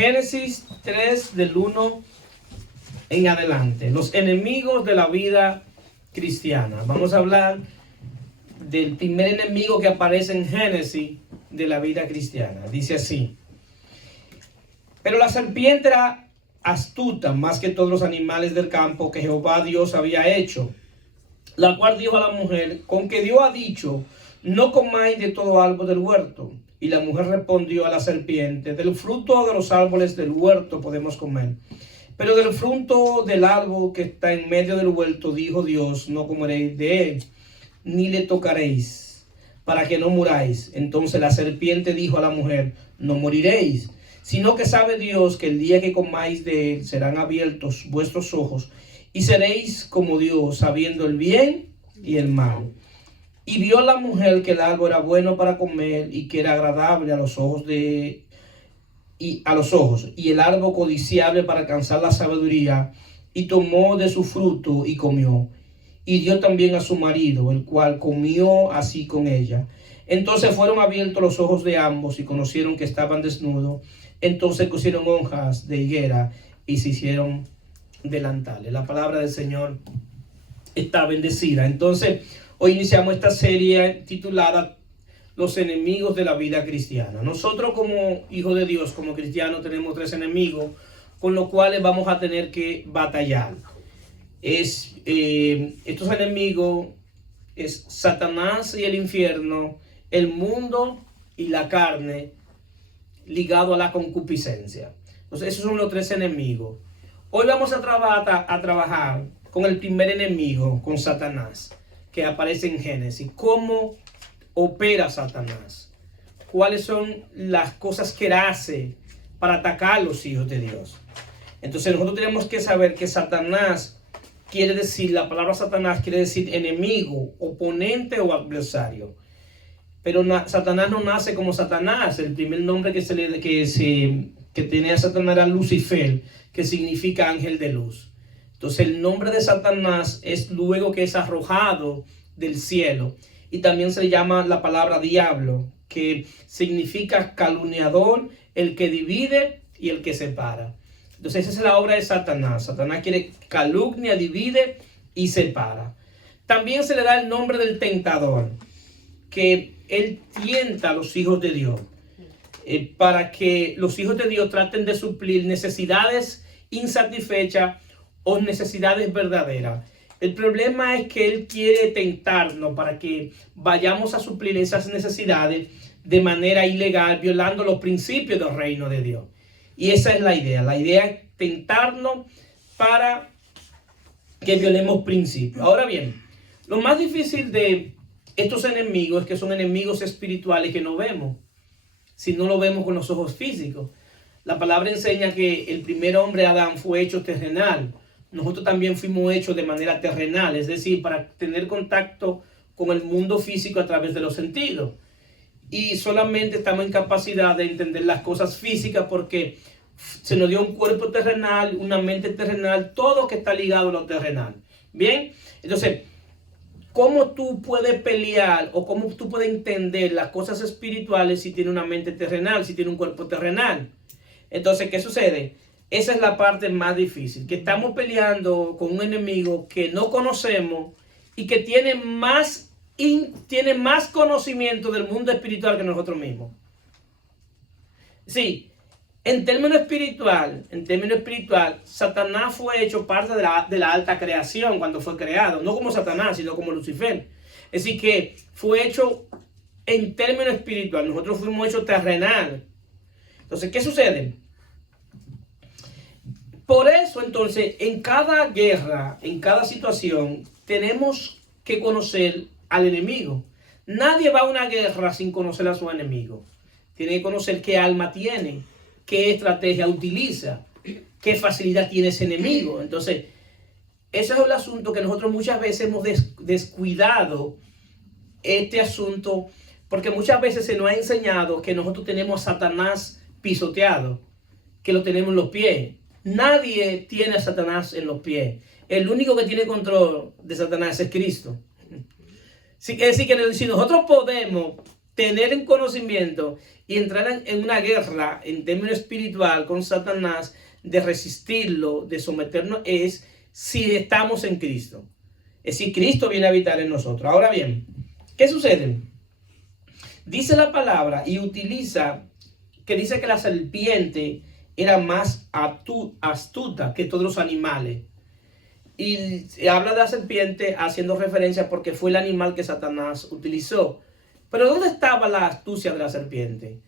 Génesis 3 del 1 en adelante. Los enemigos de la vida cristiana. Vamos a hablar del primer enemigo que aparece en Génesis de la vida cristiana. Dice así: pero la serpiente era astuta más que todos los animales del campo que Jehová Dios había hecho, la cual dijo a la mujer: con que Dios ha dicho, no comáis de todo árbol del huerto. Y la mujer respondió a la serpiente: del fruto de los árboles del huerto podemos comer, pero del fruto del árbol que está en medio del huerto, dijo Dios, no comeréis de él, ni le tocaréis, para que no muráis. Entonces la serpiente dijo a la mujer: no moriréis, sino que sabe Dios que el día que comáis de él serán abiertos vuestros ojos, y seréis como Dios, sabiendo el bien y el mal. Y vio la mujer que el árbol era bueno para comer y que era agradable a los ojos y el árbol codiciable para alcanzar la sabiduría, y tomó de su fruto y comió, y dio también a su marido, el cual comió así con ella. Entonces fueron abiertos los ojos de ambos y conocieron que estaban desnudos. Entonces cosieron hojas de higuera y se hicieron delantales. La palabra del Señor está bendecida. Entonces hoy iniciamos esta serie titulada Los enemigos de la vida cristiana. Nosotros como hijos de Dios, como cristianos, tenemos tres enemigos con los cuales vamos a tener que batallar. Estos enemigos es Satanás y el infierno, el mundo y la carne, ligado a la concupiscencia. Entonces esos son los tres enemigos. Hoy vamos a trabajar con el primer enemigo, con Satanás, que aparece en Génesis. ¿Cómo opera Satanás? ¿Cuáles son las cosas que él hace para atacar a los hijos de Dios? Entonces nosotros tenemos que saber que Satanás quiere decir, la palabra Satanás quiere decir enemigo, oponente o adversario. Pero Satanás no nace como Satanás. El primer nombre que tenía Satanás era Lucifer, que significa ángel de luz. Entonces el nombre de Satanás es luego que es arrojado del cielo. Y también se llama la palabra diablo, que significa calumniador, el que divide y el que separa. Entonces esa es la obra de Satanás. Satanás quiere calumnia, divide y separa. También se le da el nombre del tentador, que él tienta a los hijos de Dios para que los hijos de Dios traten de suplir necesidades insatisfechas o necesidades verdaderas. El problema es que él quiere tentarnos para que vayamos a suplir esas necesidades de manera ilegal, violando los principios del reino de Dios. Y esa es la idea. La idea es tentarnos para que violemos principios. Ahora bien, lo más difícil de estos enemigos es que son enemigos espirituales que no vemos, si no lo vemos con los ojos físicos. La palabra enseña que el primer hombre, Adán, fue hecho terrenal. Nosotros también fuimos hechos de manera terrenal, es decir, para tener contacto con el mundo físico a través de los sentidos. Y solamente estamos en capacidad de entender las cosas físicas porque se nos dio un cuerpo terrenal, una mente terrenal, todo que está ligado a lo terrenal. Bien, entonces, ¿cómo tú puedes pelear o cómo tú puedes entender las cosas espirituales si tienes una mente terrenal, si tienes un cuerpo terrenal? Entonces, ¿qué sucede? Esa es la parte más difícil, que estamos peleando con un enemigo que no conocemos y que tiene más conocimiento del mundo espiritual que nosotros mismos. Sí, en términos espiritual, Satanás fue hecho parte de la alta creación cuando fue creado, no como Satanás, sino como Lucifer. Es decir, que fue hecho en términos espiritual, nosotros fuimos hechos terrenal. Entonces, ¿qué sucede? Por eso, entonces, en cada guerra, en cada situación, tenemos que conocer al enemigo. Nadie va a una guerra sin conocer a su enemigo. Tiene que conocer qué alma tiene, qué estrategia utiliza, qué facilidad tiene ese enemigo. Entonces, ese es el asunto que nosotros muchas veces hemos descuidado este asunto, porque muchas veces se nos ha enseñado que nosotros tenemos a Satanás pisoteado, que lo tenemos en los pies. Nadie tiene a Satanás en los pies. El único que tiene control de Satanás es Cristo. Es decir, que si nosotros podemos tener un conocimiento y entrar en una guerra en términos espiritual con Satanás, de resistirlo, de someternos, es si estamos en Cristo. Es si Cristo viene a habitar en nosotros. Ahora bien, ¿qué sucede? Dice la palabra y utiliza, que dice que la serpiente era más astuta que todos los animales. Y habla de la serpiente haciendo referencia porque fue el animal que Satanás utilizó. Pero ¿dónde estaba la astucia de la serpiente?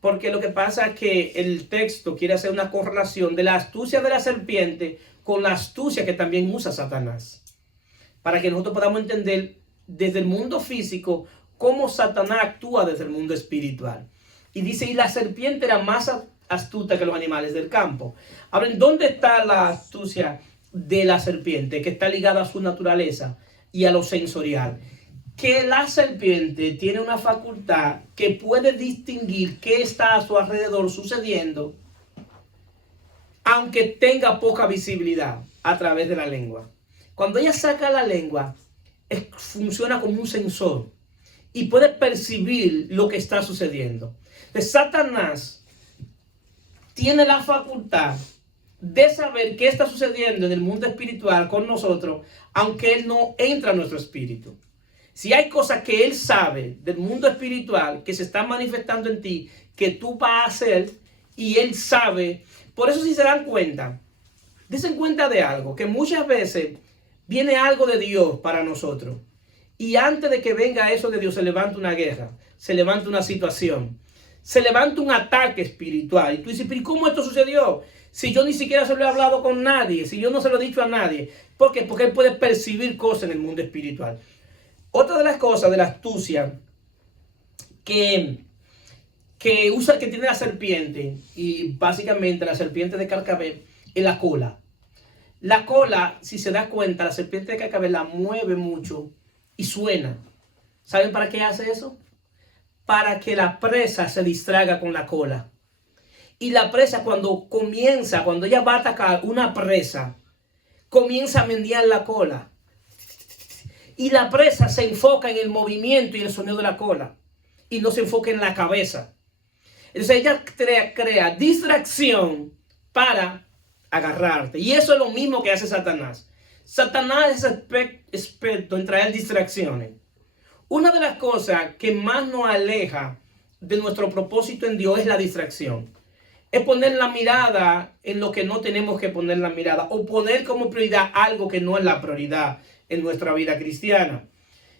Porque lo que pasa es que el texto quiere hacer una correlación de la astucia de la serpiente con la astucia que también usa Satanás. Para que nosotros podamos entender desde el mundo físico cómo Satanás actúa desde el mundo espiritual. Y dice, y la serpiente era más astuta que los animales del campo. Ahora, ¿en dónde está la astucia de la serpiente? Que está ligada a su naturaleza y a lo sensorial. Que la serpiente tiene una facultad que puede distinguir qué está a su alrededor sucediendo, aunque tenga poca visibilidad a través de la lengua. Cuando ella saca la lengua, funciona como un sensor y puede percibir lo que está sucediendo. Entonces, Satanás tiene la facultad de saber qué está sucediendo en el mundo espiritual con nosotros, aunque él no entra a nuestro espíritu. Si hay cosas que él sabe del mundo espiritual que se están manifestando en ti, que tú vas a hacer, y él sabe. Por eso, si se dan cuenta, desen cuenta de algo, que muchas veces viene algo de Dios para nosotros, y antes de que venga eso de Dios, se levanta una guerra, se levanta una situación, se levanta un ataque espiritual, y tú dices, pero ¿cómo esto sucedió? Si yo ni siquiera se lo he hablado con nadie, si yo no se lo he dicho a nadie. ¿Por qué? Porque él puede percibir cosas en el mundo espiritual. Otra de las cosas de la astucia que tiene la serpiente, y básicamente la serpiente de Carcabel, es la cola. La cola, si se da cuenta, la serpiente de Carcabel la mueve mucho y suena. ¿Saben para qué hace eso? Para que la presa se distraiga con la cola. Y la presa cuando ella va a atacar una presa, comienza a menear la cola. Y la presa se enfoca en el movimiento y el sonido de la cola. Y no se enfoca en la cabeza. Entonces ella crea distracción para agarrarte. Y eso es lo mismo que hace Satanás. Satanás es experto en traer distracciones. Una de las cosas que más nos aleja de nuestro propósito en Dios es la distracción. Es poner la mirada en lo que no tenemos que poner la mirada. O poner como prioridad algo que no es la prioridad en nuestra vida cristiana.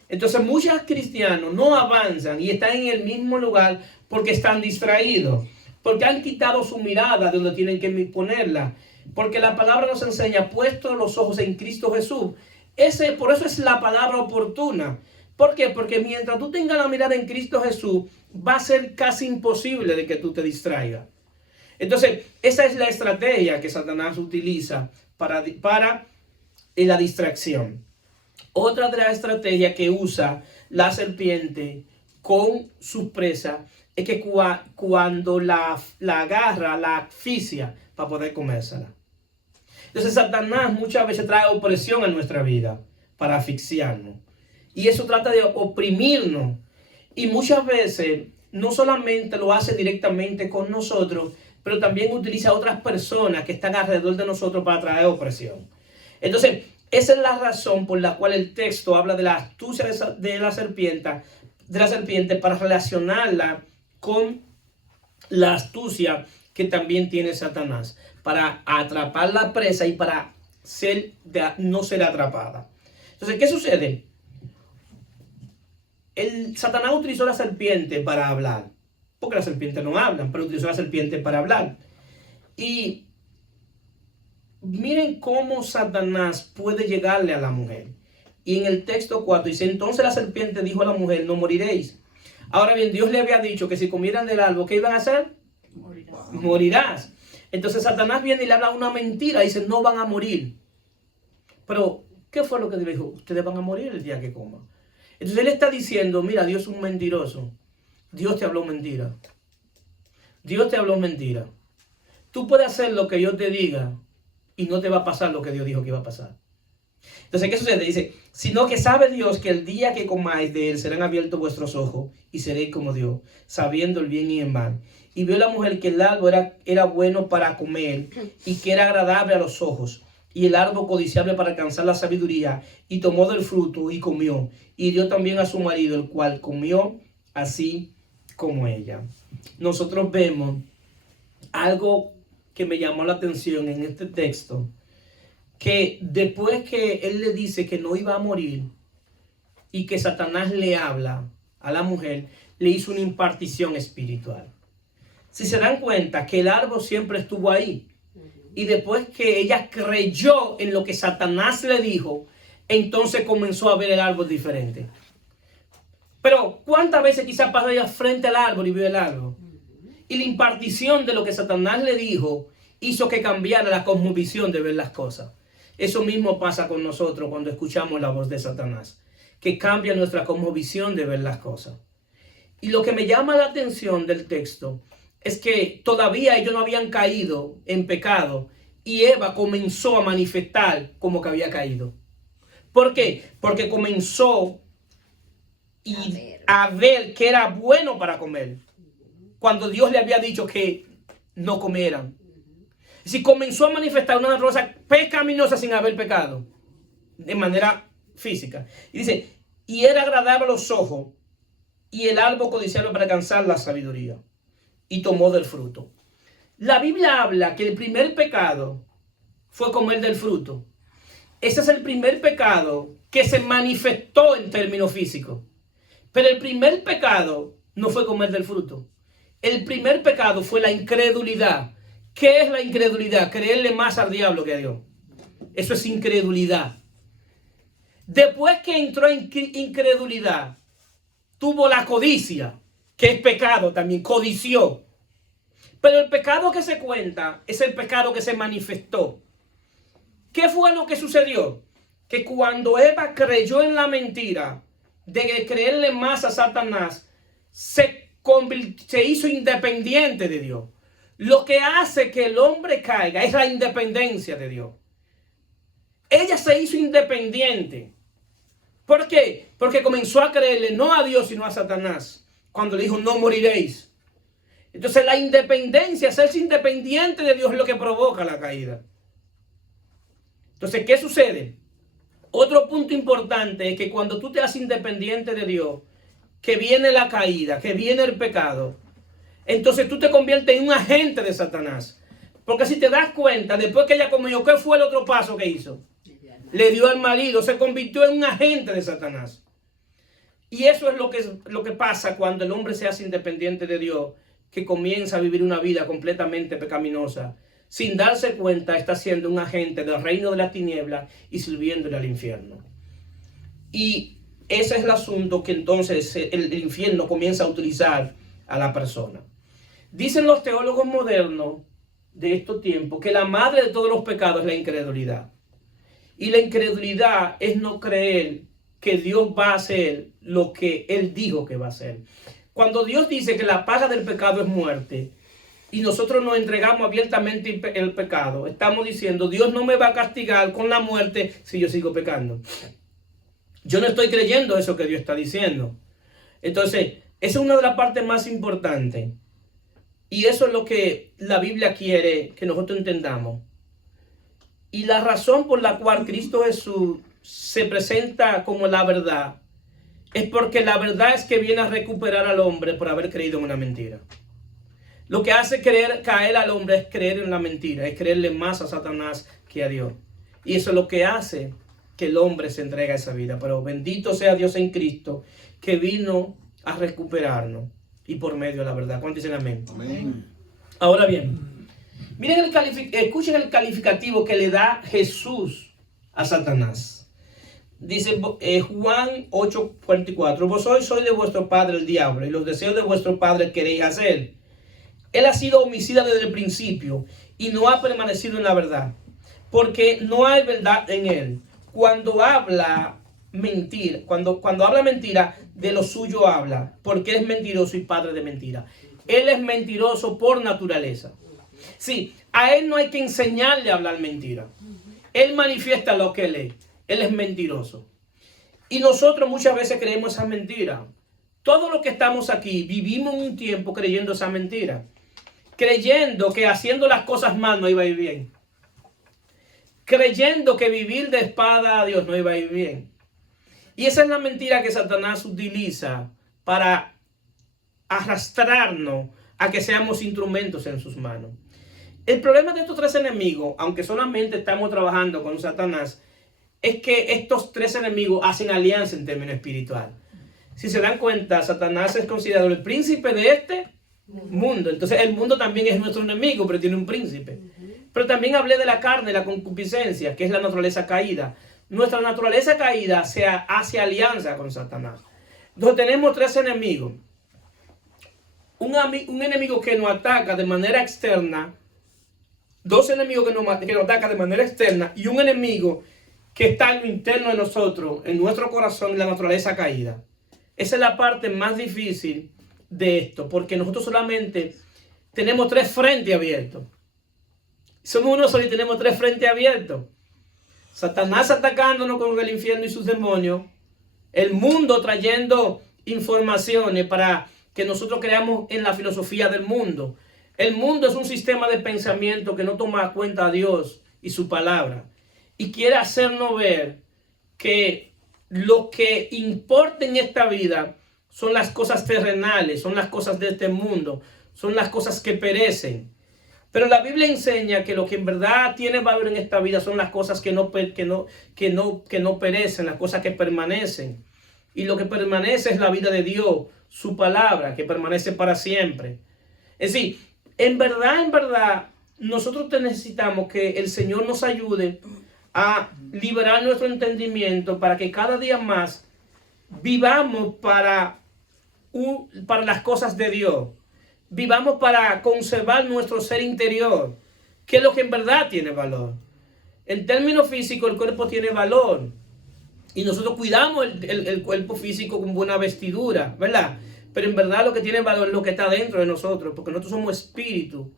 Entonces muchos cristianos no avanzan y están en el mismo lugar porque están distraídos, porque han quitado su mirada de donde tienen que ponerla, porque la palabra nos enseña, puesto los ojos en Cristo Jesús. Por eso es la palabra oportuna. ¿Por qué? Porque mientras tú tengas la mirada en Cristo Jesús, va a ser casi imposible de que tú te distraigas. Entonces, esa es la estrategia que Satanás utiliza para la distracción. Otra de las estrategias que usa la serpiente con su presa es que cuando la agarra, la asfixia para poder comérsela. Entonces Satanás muchas veces trae opresión a nuestra vida para asfixiarnos. Y eso trata de oprimirnos. Y muchas veces no solamente lo hace directamente con nosotros, pero también utiliza a otras personas que están alrededor de nosotros para traer opresión. Entonces, esa es la razón por la cual el texto habla de la astucia de la serpiente para relacionarla con la astucia que también tiene Satanás, para atrapar la presa y para no ser atrapada. Entonces, ¿qué sucede? Satanás utilizó la serpiente para hablar, porque las serpientes no hablan, pero utilizó la serpiente para hablar. Y miren cómo Satanás puede llegarle a la mujer. Y en el texto 4 dice, entonces la serpiente dijo a la mujer, no moriréis. Ahora bien, Dios le había dicho que si comieran del árbol, ¿qué iban a hacer? Morirás. Entonces Satanás viene y le habla una mentira, dice, no van a morir. Pero, ¿qué fue lo que Dios dijo? Ustedes van a morir el día que coman. Entonces él está diciendo, mira, Dios es un mentiroso. Dios te habló mentira. Dios te habló mentira. Tú puedes hacer lo que yo te diga y no te va a pasar lo que Dios dijo que iba a pasar. Entonces, ¿qué sucede? Dice, sino que sabe Dios que el día que comáis de él serán abiertos vuestros ojos y seréis como Dios, sabiendo el bien y el mal. Y vio la mujer que el árbol era bueno para comer y que era agradable a los ojos, y el árbol codiciable para alcanzar la sabiduría, y tomó del fruto y comió, y dio también a su marido, el cual comió así como ella. Nosotros vemos algo que me llamó la atención en este texto, que después que él le dice que no iba a morir y que Satanás le habla a la mujer, le hizo una impartición espiritual. Si se dan cuenta que el árbol siempre estuvo ahí, y después que ella creyó en lo que Satanás le dijo, entonces comenzó a ver el árbol diferente. Pero ¿cuántas veces quizás pasó ella frente al árbol y vio el árbol? Y la impartición de lo que Satanás le dijo hizo que cambiara la cosmovisión de ver las cosas. Eso mismo pasa con nosotros cuando escuchamos la voz de Satanás, que cambia nuestra cosmovisión de ver las cosas. Y lo que me llama la atención del texto es que todavía ellos no habían caído en pecado y Eva comenzó a manifestar como que había caído. ¿Por qué? Porque comenzó a ver que era bueno para comer, cuando Dios le había dicho que no comieran. Si comenzó a manifestar una naturaleza pecaminosa sin haber pecado, de manera física. Y dice, y era agradable a los ojos, y el árbol codiciable para alcanzar la sabiduría, y tomó del fruto. La Biblia habla que el primer pecado fue comer del fruto. Ese es el primer pecado que se manifestó en términos físicos. Pero el primer pecado no fue comer del fruto. El primer pecado fue la incredulidad. ¿Qué es la incredulidad? Creerle más al diablo que a Dios. Eso es incredulidad. Después que entró en incredulidad, tuvo la codicia, que es pecado también, codició. Pero el pecado que se cuenta es el pecado que se manifestó. ¿Qué fue lo que sucedió? Que cuando Eva creyó en la mentira de creerle más a Satanás, se hizo independiente de Dios. Lo que hace que el hombre caiga es la independencia de Dios. Ella se hizo independiente. ¿Por qué? Porque comenzó a creerle no a Dios sino a Satanás, cuando le dijo no moriréis. Entonces la independencia, hacerse independiente de Dios, es lo que provoca la caída. Entonces, ¿qué sucede? Otro punto importante es que cuando tú te haces independiente de Dios, que viene la caída, que viene el pecado, entonces tú te conviertes en un agente de Satanás. Porque si te das cuenta, después que ella comió, ¿qué fue el otro paso que hizo? Le dio al marido, se convirtió en un agente de Satanás. Y eso es lo que pasa cuando el hombre se hace independiente de Dios, que comienza a vivir una vida completamente pecaminosa. Sin darse cuenta, está siendo un agente del reino de las tinieblas y sirviéndole al infierno. Y ese es el asunto que entonces el infierno comienza a utilizar a la persona. Dicen los teólogos modernos de estos tiempos que la madre de todos los pecados es la incredulidad. Y la incredulidad es no creer que Dios va a hacer lo que Él dijo que va a hacer. Cuando Dios dice que la paga del pecado es muerte, y nosotros nos entregamos abiertamente el pecado, estamos diciendo, Dios no me va a castigar con la muerte si yo sigo pecando. Yo no estoy creyendo eso que Dios está diciendo. Entonces, esa es una de las partes más importantes. Y eso es lo que la Biblia quiere que nosotros entendamos. Y la razón por la cual Cristo Jesús se presenta como la verdad es porque la verdad es que viene a recuperar al hombre por haber creído en una mentira. Lo que hace caer al hombre es creer en la mentira, es creerle más a Satanás que a Dios. Y eso es lo que hace que el hombre se entregue a esa vida. Pero bendito sea Dios en Cristo, que vino a recuperarnos y por medio de la verdad. ¿Cuántos dicen amén? Amén. Ahora bien, miren escuchen el calificativo que le da Jesús a Satanás. Dice Juan 8:44, vosotros sois de vuestro padre el diablo, y los deseos de vuestro padre queréis hacer. Él ha sido homicida desde el principio y no ha permanecido en la verdad, porque no hay verdad en él. Cuando habla mentira, cuando habla mentira, de lo suyo habla, porque es mentiroso y padre de mentira. Él es mentiroso por naturaleza. Sí, a él no hay que enseñarle a hablar mentira. Él manifiesta lo que lee. Él es mentiroso. Y nosotros muchas veces creemos esa mentira. Todos los que estamos aquí vivimos un tiempo creyendo esa mentira. Creyendo que haciendo las cosas mal no iba a ir bien. Creyendo que vivir de espada a Dios no iba a ir bien. Y esa es la mentira que Satanás utiliza para arrastrarnos a que seamos instrumentos en sus manos. El problema de estos tres enemigos, aunque solamente estamos trabajando con Satanás, es que estos tres enemigos hacen alianza en términos espirituales. Si se dan cuenta, Satanás es considerado el príncipe de este mundo. Entonces el mundo también es nuestro enemigo, pero tiene un príncipe. Pero también hablé de la carne, la concupiscencia, que es la naturaleza caída. Nuestra naturaleza caída hace alianza con Satanás. Entonces tenemos tres enemigos. Un enemigo que nos ataca de manera externa, dos enemigos que nos atacan de manera externa y un enemigo que está en lo interno de nosotros, en nuestro corazón, en la naturaleza caída. Esa es la parte más difícil de esto, porque nosotros solamente tenemos tres frentes abiertos. Somos uno solo y tenemos tres frentes abiertos. Satanás atacándonos con el infierno y sus demonios. El mundo trayendo informaciones para que nosotros creamos en la filosofía del mundo. El mundo es un sistema de pensamiento que no toma cuenta a Dios y su palabra. Y quiere hacernos ver que lo que importa en esta vida son las cosas terrenales, son las cosas de este mundo, son las cosas que perecen. Pero la Biblia enseña que lo que en verdad tiene valor en esta vida son las cosas que no perecen, las cosas que permanecen. Y lo que permanece es la vida de Dios, su palabra, que permanece para siempre. Es decir, en verdad, nosotros necesitamos que el Señor nos ayude a liberar nuestro entendimiento para que cada día más vivamos para las cosas de Dios. Vivamos para conservar nuestro ser interior, que es lo que en verdad tiene valor. En términos físicos, el cuerpo tiene valor. Y nosotros cuidamos el cuerpo físico con buena vestidura, ¿verdad? Pero en verdad lo que tiene valor es lo que está dentro de nosotros, porque nosotros somos espíritu,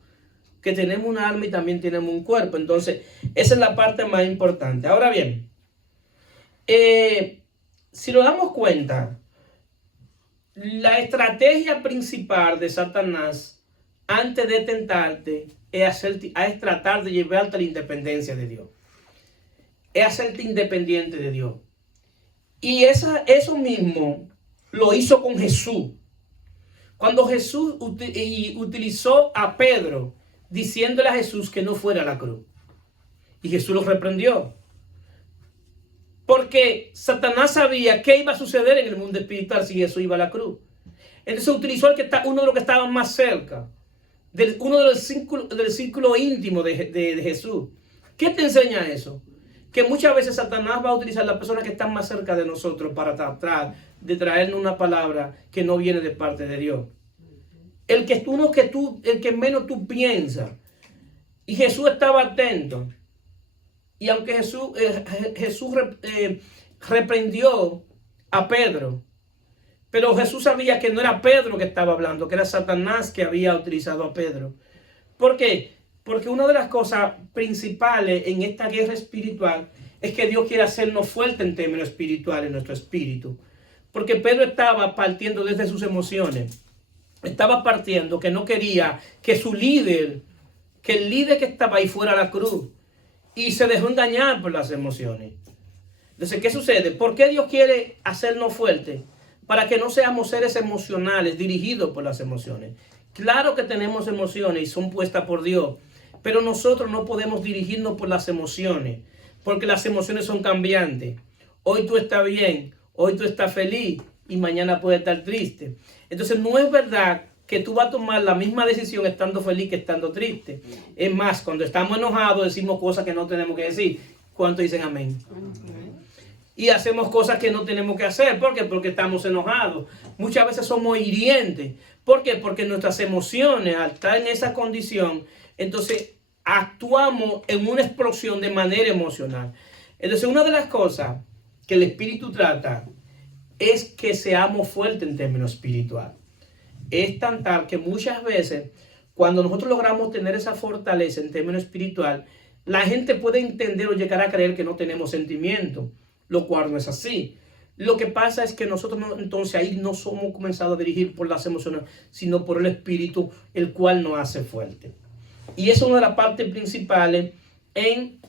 que tenemos un alma y también tenemos un cuerpo. Entonces, esa es la parte más importante. Ahora bien, si nos damos cuenta, la estrategia principal de Satanás antes de tentarte es tratar de llevarte a la independencia de Dios. Es hacerte independiente de Dios. Y eso mismo lo hizo con Jesús. Cuando Jesús utilizó a Pedro diciéndole a Jesús que no fuera a la cruz. Y Jesús lo reprendió. Porque Satanás sabía qué iba a suceder en el mundo espiritual si Jesús iba a la cruz. Entonces utilizó uno de los que estaban más cerca. Uno del círculo íntimo de Jesús. ¿Qué te enseña eso? Que muchas veces Satanás va a utilizar a las personas que están más cerca de nosotros para tratar de traernos una palabra que no viene de parte de Dios. El que menos tú piensas. Y Jesús estaba atento. Y aunque Jesús reprendió a Pedro, pero Jesús sabía que no era Pedro que estaba hablando, que era Satanás que había utilizado a Pedro. ¿Por qué? Porque una de las cosas principales en esta guerra espiritual es que Dios quiere hacernos fuertes en términos espirituales, en nuestro espíritu. Porque Pedro estaba partiendo desde sus emociones. Estaba partiendo que no quería que el líder que estaba ahí fuera a la cruz. Y se dejó engañar por las emociones. Entonces, ¿qué sucede? ¿Por qué Dios quiere hacernos fuertes? Para que no seamos seres emocionales, dirigidos por las emociones. Claro que tenemos emociones y son puestas por Dios. Pero nosotros no podemos dirigirnos por las emociones. Porque las emociones son cambiantes. Hoy tú estás bien, hoy tú estás feliz y mañana puedes estar triste. Entonces, no es verdad que tú vas a tomar la misma decisión estando feliz que estando triste. Es más, cuando estamos enojados decimos cosas que no tenemos que decir. ¿Cuántos dicen amén? Y hacemos cosas que no tenemos que hacer. ¿Por qué? Porque estamos enojados. Muchas veces somos hirientes. ¿Por qué? Porque nuestras emociones, al estar en esa condición, entonces actuamos en una explosión de manera emocional. Entonces, una de las cosas que el Espíritu trata es que seamos fuertes en términos espirituales. Es tan tal que muchas veces, cuando nosotros logramos tener esa fortaleza en términos espiritual, la gente puede entender o llegar a creer que no tenemos sentimientos, lo cual no es así. Lo que pasa es que nosotros no, entonces ahí no somos comenzados a dirigir por las emociones, sino por el Espíritu, el cual nos hace fuerte. Y eso es una de las partes principales en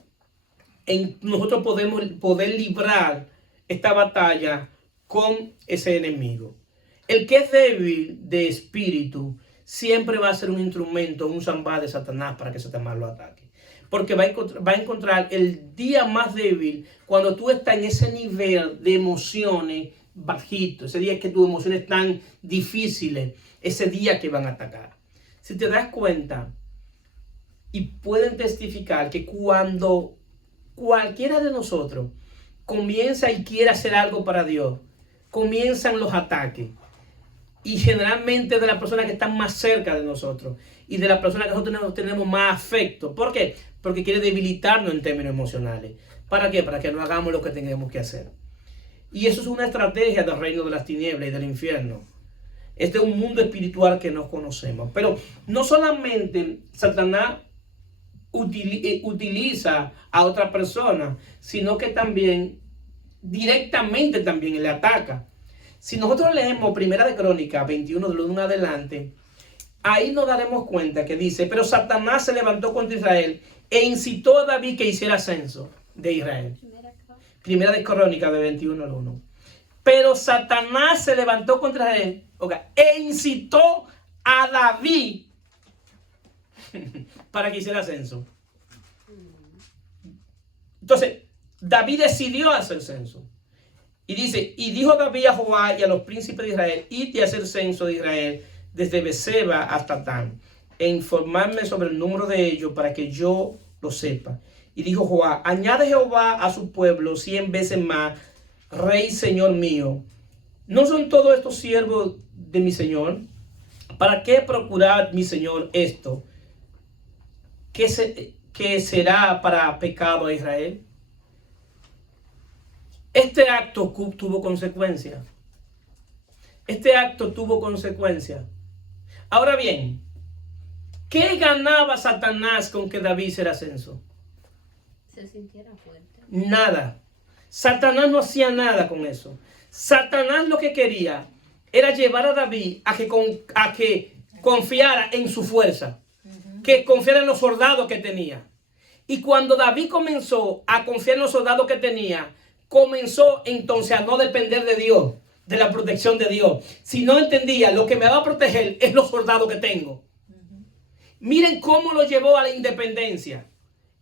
nosotros poder librar esta batalla con ese enemigo. El que es débil de espíritu siempre va a ser un instrumento, un zambá de Satanás para que Satanás lo ataque. Porque va a encontrar el día más débil cuando tú estás en ese nivel de emociones bajito, ese día que tus emociones están difíciles, ese día que van a atacar. Si te das cuenta, y pueden testificar que cuando cualquiera de nosotros comienza y quiere hacer algo para Dios, comienzan los ataques. Y generalmente de las personas que están más cerca de nosotros y de las personas que nosotros tenemos más afecto. ¿Por qué? Porque quiere debilitarnos en términos emocionales. ¿Para qué? Para que no hagamos lo que tenemos que hacer. Y eso es una estrategia del reino de las tinieblas y del infierno. Este es un mundo espiritual que no conocemos. Pero no solamente Satanás utiliza a otra persona, sino que también directamente también le ataca. Si nosotros leemos Primera de Crónicas 21 del 1 adelante, ahí nos daremos cuenta que dice, pero Satanás se levantó contra Israel e incitó a David que hiciera censo de Israel. Primera de Crónicas de 21 al 1. Pero Satanás se levantó contra Israel e incitó a David para que hiciera censo. Entonces, David decidió hacer censo. Y dice, y dijo David a Joab y a los príncipes de Israel, id a hacer censo de Israel desde Beceba hasta Dan, e informarme sobre el número de ellos para que yo lo sepa. Y dijo Joab, añade Jehová a su pueblo 100 veces más, rey señor mío. ¿No son todos estos siervos de mi señor? ¿Para qué procurar mi señor esto? ¿Qué será para pecado a Israel? Este acto tuvo consecuencias. Este acto tuvo consecuencias. Ahora bien, ¿qué ganaba Satanás con que David hiciera censo? Se sintiera fuerte. Nada. Satanás no hacía nada con eso. Satanás lo que quería era llevar a David a que confiara en su fuerza, que confiara en los soldados que tenía. Y cuando David comenzó a confiar en los soldados que tenía, comenzó entonces a no depender de Dios, de la protección de Dios. Si no entendía, lo que me va a proteger es los soldados que tengo. Miren cómo lo llevó a la independencia.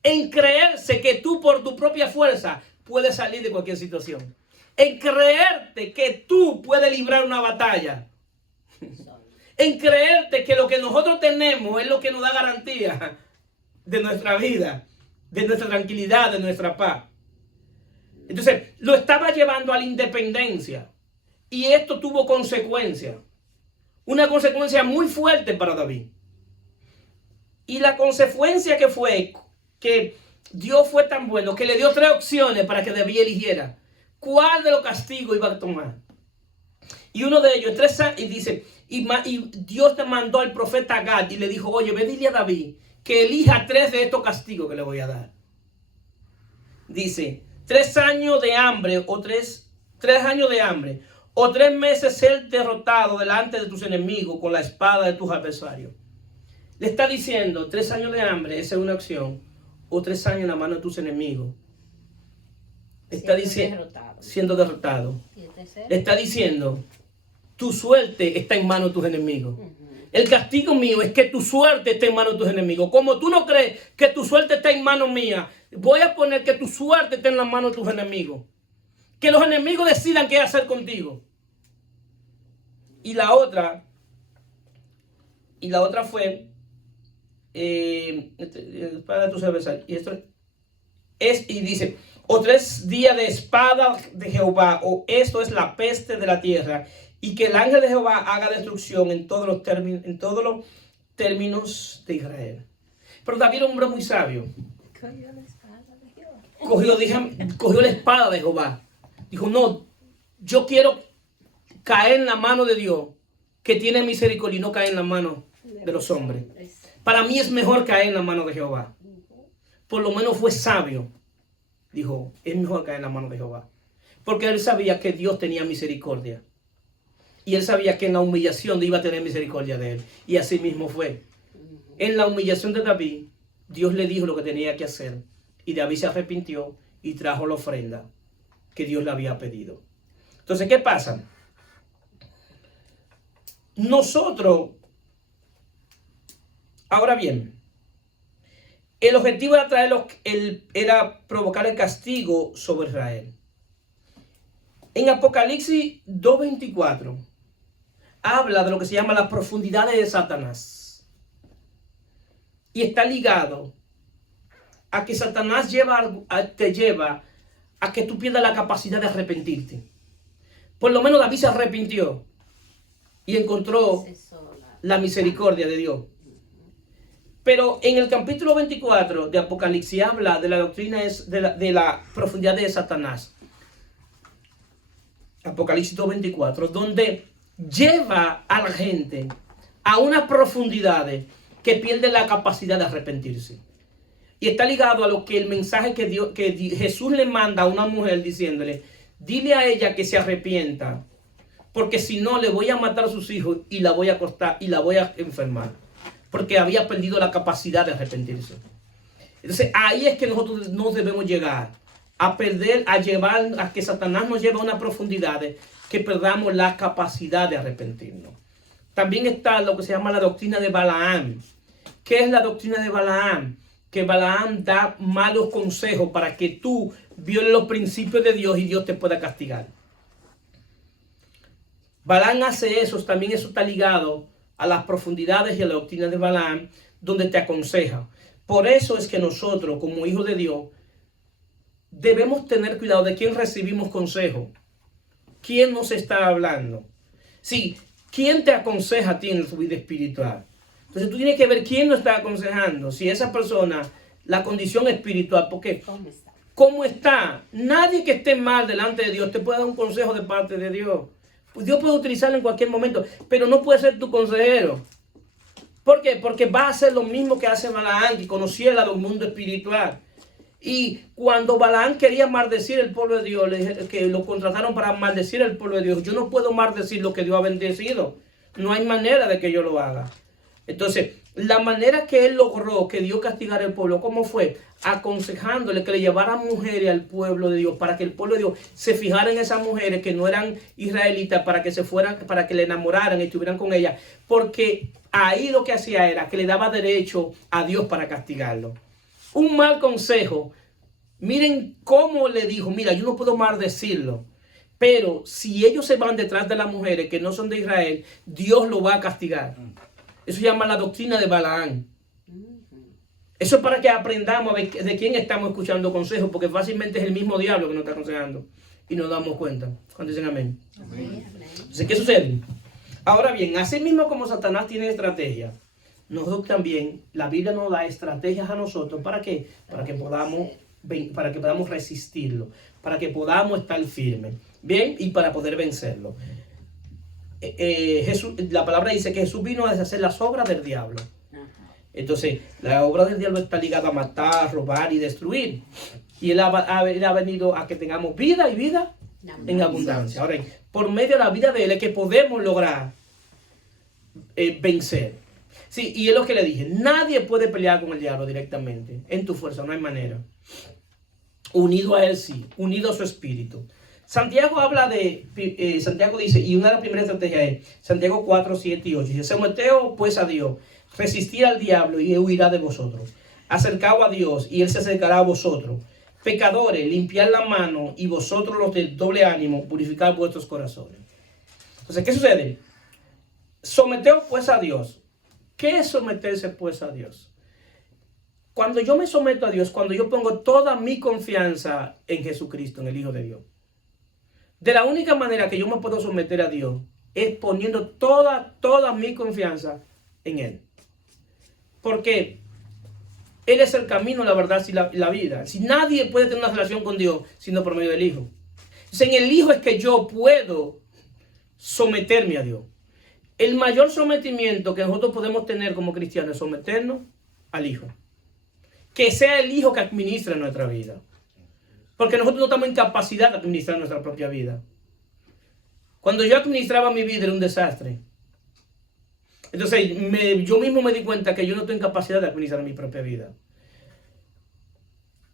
En creerse que tú por tu propia fuerza puedes salir de cualquier situación. En creerte que tú puedes librar una batalla. En creerte que lo que nosotros tenemos es lo que nos da garantía de nuestra vida, de nuestra tranquilidad, de nuestra paz. Entonces, lo estaba llevando a la independencia. Y esto tuvo consecuencias. Una consecuencia muy fuerte para David. Y la consecuencia que fue que Dios fue tan bueno que le dio 3 opciones para que David eligiera cuál de los castigos iba a tomar. Y uno de ellos, y dice, y Dios te mandó al profeta Gad y le dijo, oye, ve dile a David que elija 3 de estos castigos que le voy a dar. Dice, 3 años de hambre o 3 años de hambre o 3 meses ser derrotado delante de tus enemigos con la espada de tus adversarios. Le está diciendo 3 años de hambre, esa es una opción, o 3 años en la mano de tus enemigos. Está diciendo siendo derrotado. Le está diciendo tu suerte está en manos de tus enemigos. El castigo mío es que tu suerte esté en manos de tus enemigos. Como tú no crees que tu suerte está en manos mías, voy a poner que tu suerte esté en las manos de tus enemigos. Que los enemigos decidan qué hacer contigo. Y la otra fue para tus adversarios. Y esto y dice, o 3 días de espada de Jehová, o esto es la peste de la tierra, y que el ángel de Jehová haga destrucción en todos los términos de Israel. Pero David era un hombre muy sabio. Cogió la espada de Jehová. Cogió la espada de Jehová. Dijo, no, yo quiero caer en la mano de Dios, que tiene misericordia, y no caer en la mano de los hombres. Para mí es mejor caer en la mano de Jehová. por lo menos fue sabio. Dijo, es mejor caer en la mano de Jehová. Porque él sabía que Dios tenía misericordia. Y él sabía que en la humillación iba a tener misericordia de él. Y así mismo fue. En la humillación de David, Dios le dijo lo que tenía que hacer. Y David se arrepintió y trajo la ofrenda que Dios le había pedido. Entonces, ¿qué pasa? Nosotros, ahora bien, el objetivo era provocar el castigo sobre Israel. En Apocalipsis 2:24 habla de lo que se llama las profundidades de Satanás. Y está ligado a que Satanás te lleva a que tú pierdas la capacidad de arrepentirte. Por lo menos David se arrepintió y encontró la misericordia de Dios. Pero en el capítulo 24 de Apocalipsis habla de la doctrina de la profundidad de Satanás. Apocalipsis 2:24, donde lleva a la gente a unas profundidades que pierden la capacidad de arrepentirse. Y está ligado a lo que el mensaje que Jesús le manda a una mujer diciéndole, dile a ella que se arrepienta, porque si no le voy a matar a sus hijos y la voy a cortar y la voy a enfermar, porque había perdido la capacidad de arrepentirse. Entonces ahí es que nosotros no debemos llegar a llevar a que Satanás nos lleve a una profundidad que perdamos la capacidad de arrepentirnos. También está lo que se llama la doctrina de Balaam. ¿Qué es la doctrina de Balaam? Que Balaam da malos consejos para que tú violes los principios de Dios y Dios te pueda castigar. Balaam hace eso, también eso está ligado a las profundidades y a la doctrina de Balaam, donde te aconseja. Por eso es que nosotros, como hijos de Dios, debemos tener cuidado de quién recibimos consejo. ¿Quién nos está hablando? Sí, ¿quién te aconseja a ti en tu vida espiritual? Entonces tú tienes que ver quién nos está aconsejando. Si esa persona, la condición espiritual, porque ¿cómo está? Nadie que esté mal delante de Dios te puede dar un consejo de parte de Dios. Pues Dios puede utilizarlo en cualquier momento, pero no puede ser tu consejero. ¿Por qué? Porque va a hacer lo mismo que hace Balaam, que conociera del mundo espiritual. Y cuando Balaam quería maldecir el pueblo de Dios, que lo contrataron para maldecir el pueblo de Dios, yo no puedo maldecir lo que Dios ha bendecido. No hay manera de que yo lo haga. Entonces, la manera que él logró que Dios castigara al pueblo, ¿cómo fue? Aconsejándole que le llevaran mujeres al pueblo de Dios, para que el pueblo de Dios se fijara en esas mujeres que no eran israelitas, para que se fueran, para que le enamoraran y estuvieran con ellas, porque ahí lo que hacía era que le daba derecho a Dios para castigarlo. Un mal consejo, miren cómo le dijo, mira, yo no puedo maldecirlo, pero si ellos se van detrás de las mujeres que no son de Israel, Dios lo va a castigar. Eso se llama la doctrina de Balaam. Eso es para que aprendamos de quién estamos escuchando consejos, porque fácilmente es el mismo diablo que nos está aconsejando y nos damos cuenta. Cuando dicen amén. Entonces, ¿qué sucede? Ahora bien, así mismo como Satanás tiene estrategia, nosotros también, la Biblia nos da estrategias a nosotros. ¿Para qué? Para que podamos resistirlo, para que podamos estar firmes, bien, y para poder vencerlo. La palabra dice que Jesús vino a deshacer las obras del diablo. Entonces, la obra del diablo está ligada a matar, robar y destruir. Y él ha venido a que tengamos vida y vida en abundancia. Ahora, por medio de la vida de él es que podemos lograr vencer. Sí, y es lo que le dije. Nadie puede pelear con el diablo directamente. En tu fuerza, no hay manera. Unido a él sí, unido a su espíritu. Santiago habla Santiago dice, y una de las primeras estrategias es, Santiago 4, 7 y 8, dice, someteos pues a Dios, resistir al diablo y él huirá de vosotros. Acercaos a Dios y él se acercará a vosotros. Pecadores, limpiad la mano y vosotros los de doble ánimo, purificad vuestros corazones. Entonces, ¿qué sucede? Someteos pues a Dios. ¿Qué es someterse pues a Dios? Cuando yo me someto a Dios, cuando yo pongo toda mi confianza en Jesucristo, en el Hijo de Dios. De la única manera que yo me puedo someter a Dios es poniendo toda mi confianza en Él. Porque Él es el camino, la verdad y la vida. Si nadie puede tener una relación con Dios sino por medio del Hijo. Entonces, en el Hijo es que yo puedo someterme a Dios. El mayor sometimiento que nosotros podemos tener como cristianos es someternos al Hijo. que sea el Hijo que administre nuestra vida. Porque nosotros no estamos en capacidad de administrar nuestra propia vida. Cuando yo administraba mi vida era un desastre. Entonces yo mismo me di cuenta que yo no estoy en capacidad de administrar mi propia vida.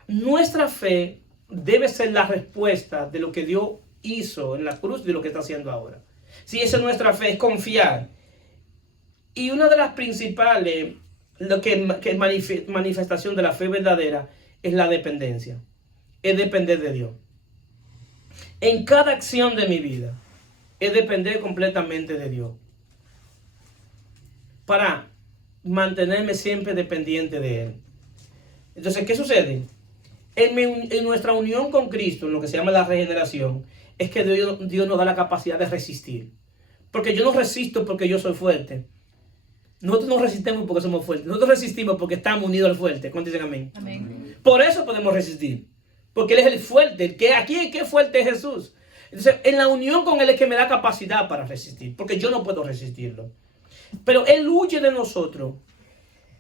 Nuestra fe debe ser la respuesta de lo que Dios hizo en la cruz y de lo que está haciendo ahora. Si esa es nuestra fe, es confiar. Y una de las principales manifestación de la fe verdadera es la dependencia. Es depender de Dios. En cada acción de mi vida, es depender completamente de Dios. Para mantenerme siempre dependiente de Él. Entonces, ¿qué sucede? En nuestra unión con Cristo, en lo que se llama la regeneración, es que Dios nos da la capacidad de resistir. Porque yo no resisto porque yo soy fuerte. Nosotros no resistimos porque somos fuertes. Nosotros resistimos porque estamos unidos al fuerte. ¿Cuántos dicen amén? Amén. Por eso podemos resistir. Porque Él es el fuerte. Aquí el que fuerte es Jesús. Entonces, en la unión con Él es que me da capacidad para resistir. Porque yo no puedo resistirlo. Pero Él huye de nosotros.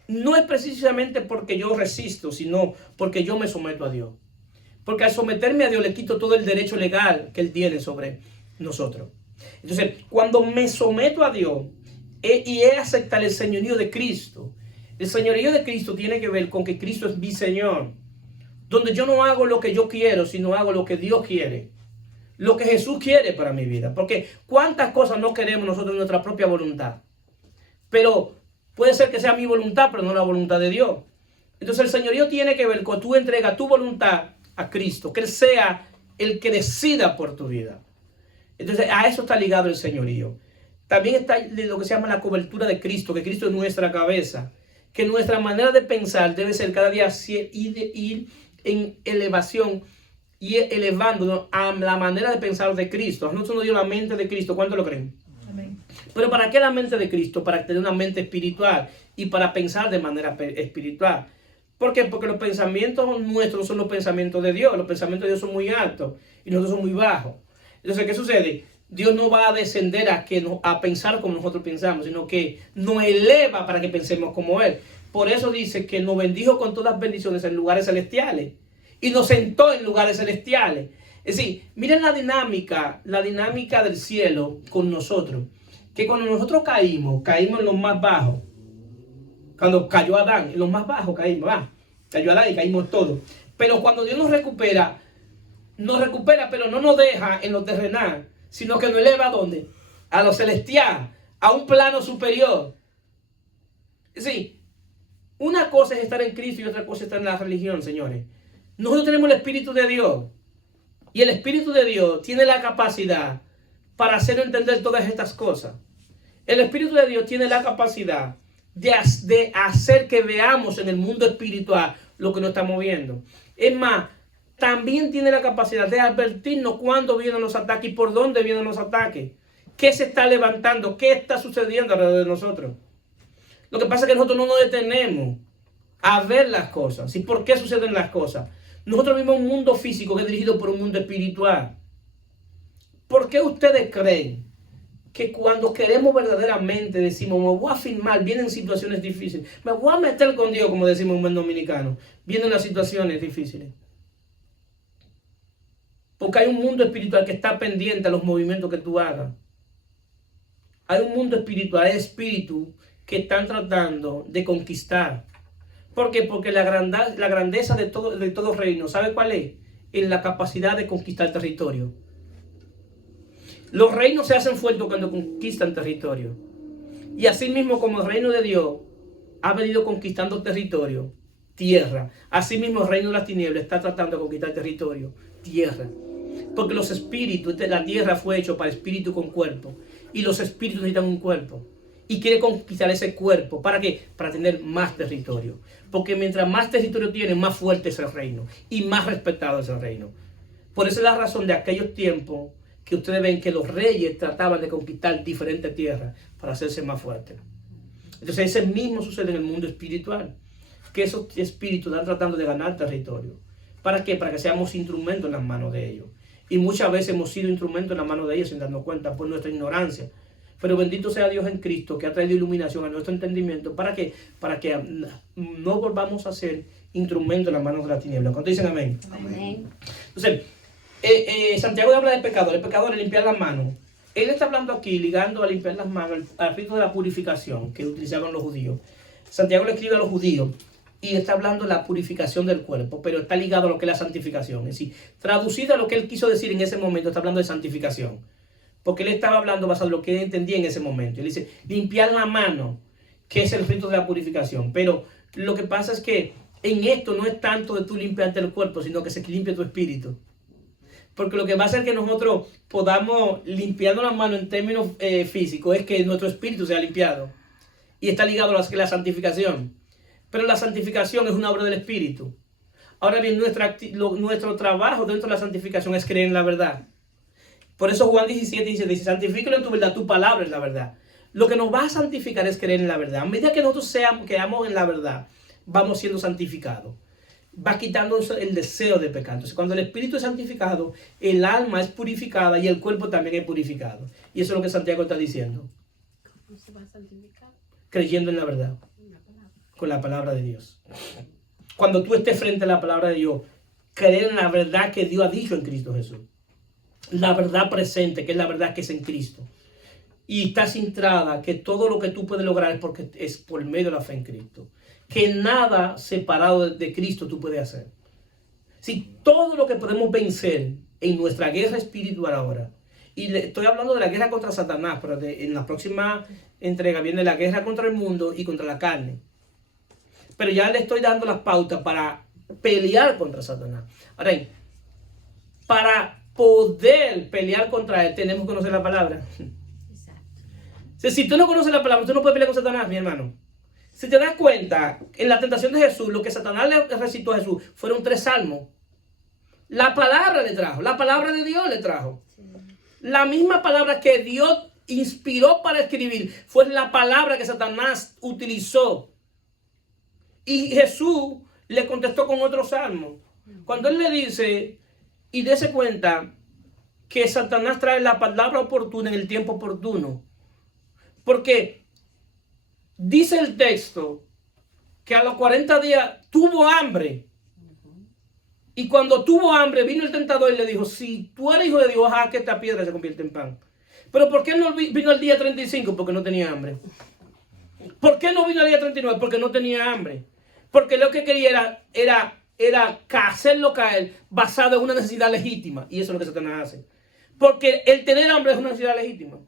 No es precisamente porque yo resisto, sino porque yo me someto a Dios. Porque al someterme a Dios le quito todo el derecho legal que Él tiene sobre nosotros. Entonces, cuando me someto a Dios y he aceptado el señorío de Cristo, el señorío de Cristo tiene que ver con que Cristo es mi Señor. Donde yo no hago lo que yo quiero, sino hago lo que Dios quiere. Lo que Jesús quiere para mi vida. Porque cuántas cosas no queremos nosotros en nuestra propia voluntad. Pero puede ser que sea mi voluntad, pero no la voluntad de Dios. Entonces el señorío tiene que ver con tú entregas tu voluntad a Cristo. Que Él sea el que decida por tu vida. Entonces a eso está ligado el señorío. También está lo que se llama la cobertura de Cristo. Que Cristo es nuestra cabeza. Que nuestra manera de pensar debe ser cada día ir en elevación y elevándonos a la manera de pensar de Cristo. A nosotros nos dio la mente de Cristo. ¿Cuánto lo creen? Amén. Pero ¿para qué la mente de Cristo? Para tener una mente espiritual y para pensar de manera espiritual. ¿Por qué? Porque los pensamientos nuestros son los pensamientos de Dios. Los pensamientos de Dios son muy altos y nosotros somos muy bajos. Entonces, ¿qué sucede? Dios no va a descender a pensar como nosotros pensamos, sino que nos eleva para que pensemos como Él. Por eso dice que nos bendijo con todas bendiciones en lugares celestiales y nos sentó en lugares celestiales. Es decir, miren la dinámica del cielo con nosotros. Que cuando nosotros caímos en los más bajos. Cuando cayó Adán, en los más bajos caímos. Cayó Adán y caímos todos. Pero cuando Dios nos recupera, pero no nos deja en lo terrenal, sino que nos eleva ¿a dónde? A lo celestial, a un plano superior. Es decir, una cosa es estar en Cristo y otra cosa es estar en la religión, señores. Nosotros tenemos el Espíritu de Dios. Y el Espíritu de Dios tiene la capacidad para hacer entender todas estas cosas. El Espíritu de Dios tiene la capacidad de hacer que veamos en el mundo espiritual lo que nos estamos viendo. Es más, también tiene la capacidad de advertirnos cuándo vienen los ataques y por dónde vienen los ataques. ¿Qué se está levantando? ¿Qué está sucediendo alrededor de nosotros? Lo que pasa es que nosotros no nos detenemos a ver las cosas. ¿Y por qué suceden las cosas? Nosotros vivimos un mundo físico que es dirigido por un mundo espiritual. ¿Por qué ustedes creen que cuando queremos verdaderamente decimos, me voy a firmar, vienen situaciones difíciles, me voy a meter con Dios, como decimos en buen dominicano, vienen las situaciones difíciles? Porque hay un mundo espiritual que está pendiente a los movimientos que tú hagas. Hay un mundo espiritual, hay espíritus que están tratando de conquistar. ¿Por qué? Porque la grandeza de todo reino, ¿sabe cuál es? En la capacidad de conquistar territorio. Los reinos se hacen fuertes cuando conquistan territorio. Y así mismo como el reino de Dios ha venido conquistando territorio, tierra. Así mismo el reino de las tinieblas está tratando de conquistar territorio, tierra. Porque los espíritus, la tierra fue hecho para espíritu con cuerpo. Y los espíritus necesitan un cuerpo. Y quiere conquistar ese cuerpo. ¿Para qué? Para tener más territorio. Porque mientras más territorio tiene, más fuerte es el reino. Y más respetado es el reino. Por eso es la razón de aquellos tiempos que ustedes ven que los reyes trataban de conquistar diferentes tierras para hacerse más fuertes. Entonces ese mismo sucede en el mundo espiritual. Que esos espíritus están tratando de ganar territorio. ¿Para qué? Para que seamos instrumentos en las manos de ellos. Y muchas veces hemos sido instrumentos en las manos de ellos sin darnos cuenta por nuestra ignorancia. Pero bendito sea Dios en Cristo que ha traído iluminación a nuestro entendimiento. ¿Para qué? Para que no volvamos a ser instrumento en las manos de la tiniebla. ¿Cuántos dicen amén? Amén. Entonces, Santiago habla de pecado. El pecado es limpiar las manos. Él está hablando aquí, ligando a limpiar las manos al rito de la purificación que utilizaban los judíos. Santiago le escribe a los judíos y está hablando de la purificación del cuerpo, pero está ligado a lo que es la santificación. Es decir, traducido a lo que él quiso decir en ese momento, está hablando de santificación. Porque él estaba hablando basado en lo que él entendía en ese momento. Él dice, limpiar la mano, que es el rito de la purificación. Pero lo que pasa es que en esto no es tanto de tú limpiarte el cuerpo, sino que se limpie tu espíritu. Porque lo que va a hacer que nosotros podamos limpiarnos las manos en términos físicos es que nuestro espíritu sea limpiado. Y está ligado a la santificación. Pero la santificación es una obra del espíritu. Ahora bien, nuestro trabajo dentro de la santificación es creer en la verdad. Por eso Juan 17 dice, santifícalo en tu verdad, tu palabra es la verdad. Lo que nos va a santificar es creer en la verdad. A medida que nosotros quedamos en la verdad, vamos siendo santificados. Va quitándonos el deseo de pecar. Entonces, cuando el espíritu es santificado, el alma es purificada y el cuerpo también es purificado. Y eso es lo que Santiago está diciendo. ¿Cómo se va a santificar? Creyendo en la verdad. Con la palabra de Dios. Cuando tú estés frente a la palabra de Dios, creer en la verdad que Dios ha dicho en Cristo Jesús. La verdad presente, que es la verdad que es en Cristo. Y estás centrada que todo lo que tú puedes lograr es por medio de la fe en Cristo. Que nada separado de Cristo tú puedes hacer. Si todo lo que podemos vencer en nuestra guerra espiritual ahora, y le estoy hablando de la guerra contra Satanás, pero en la próxima entrega viene la guerra contra el mundo y contra la carne. Pero ya le estoy dando las pautas para pelear contra Satanás. Ahora, para poder pelear contra él, tenemos que conocer la palabra. Exacto. O sea, si tú no conoces la palabra, tú no puedes pelear con Satanás, mi hermano. Si te das cuenta, en la tentación de Jesús, lo que Satanás le recitó a Jesús fueron 3 salmos. La palabra le trajo, la palabra de Dios le trajo. Sí. La misma palabra que Dios inspiró para escribir fue la palabra que Satanás utilizó. Y Jesús le contestó con otro salmo. Cuando él le dice, y dése cuenta que Satanás trae la palabra oportuna en el tiempo oportuno. Porque dice el texto que a los 40 días tuvo hambre. Y cuando tuvo hambre, vino el tentador y le dijo, si tú eres hijo de Dios, haz que esta piedra se convierta en pan. Pero ¿por qué no vino el día 35? Porque no tenía hambre. ¿Por qué no vino el día 39? Porque no tenía hambre. Porque lo que quería era hacerlo caer basado en una necesidad legítima. Y eso es lo que Satanás hace. Porque el tener hambre es una necesidad legítima.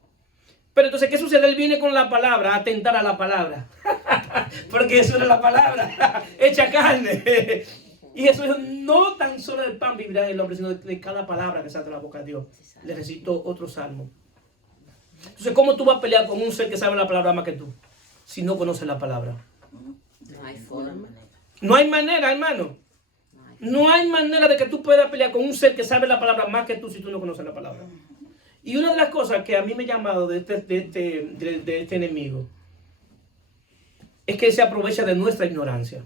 Pero entonces, ¿qué sucede? Él viene con la palabra, a tentar a la palabra. Porque eso era la palabra, hecha carne. Y eso es no tan solo del pan vivirá el hombre, sino de cada palabra que sale de la boca de Dios. Le recito otro salmo. Entonces, ¿cómo tú vas a pelear con un ser que sabe la palabra más que tú? Si no conoces la palabra. No hay forma. No hay manera, hermano. No hay manera de que tú puedas pelear con un ser que sabe la palabra más que tú si tú no conoces la palabra. Y una de las cosas que a mí me ha llamado de este enemigo es que se aprovecha de nuestra ignorancia.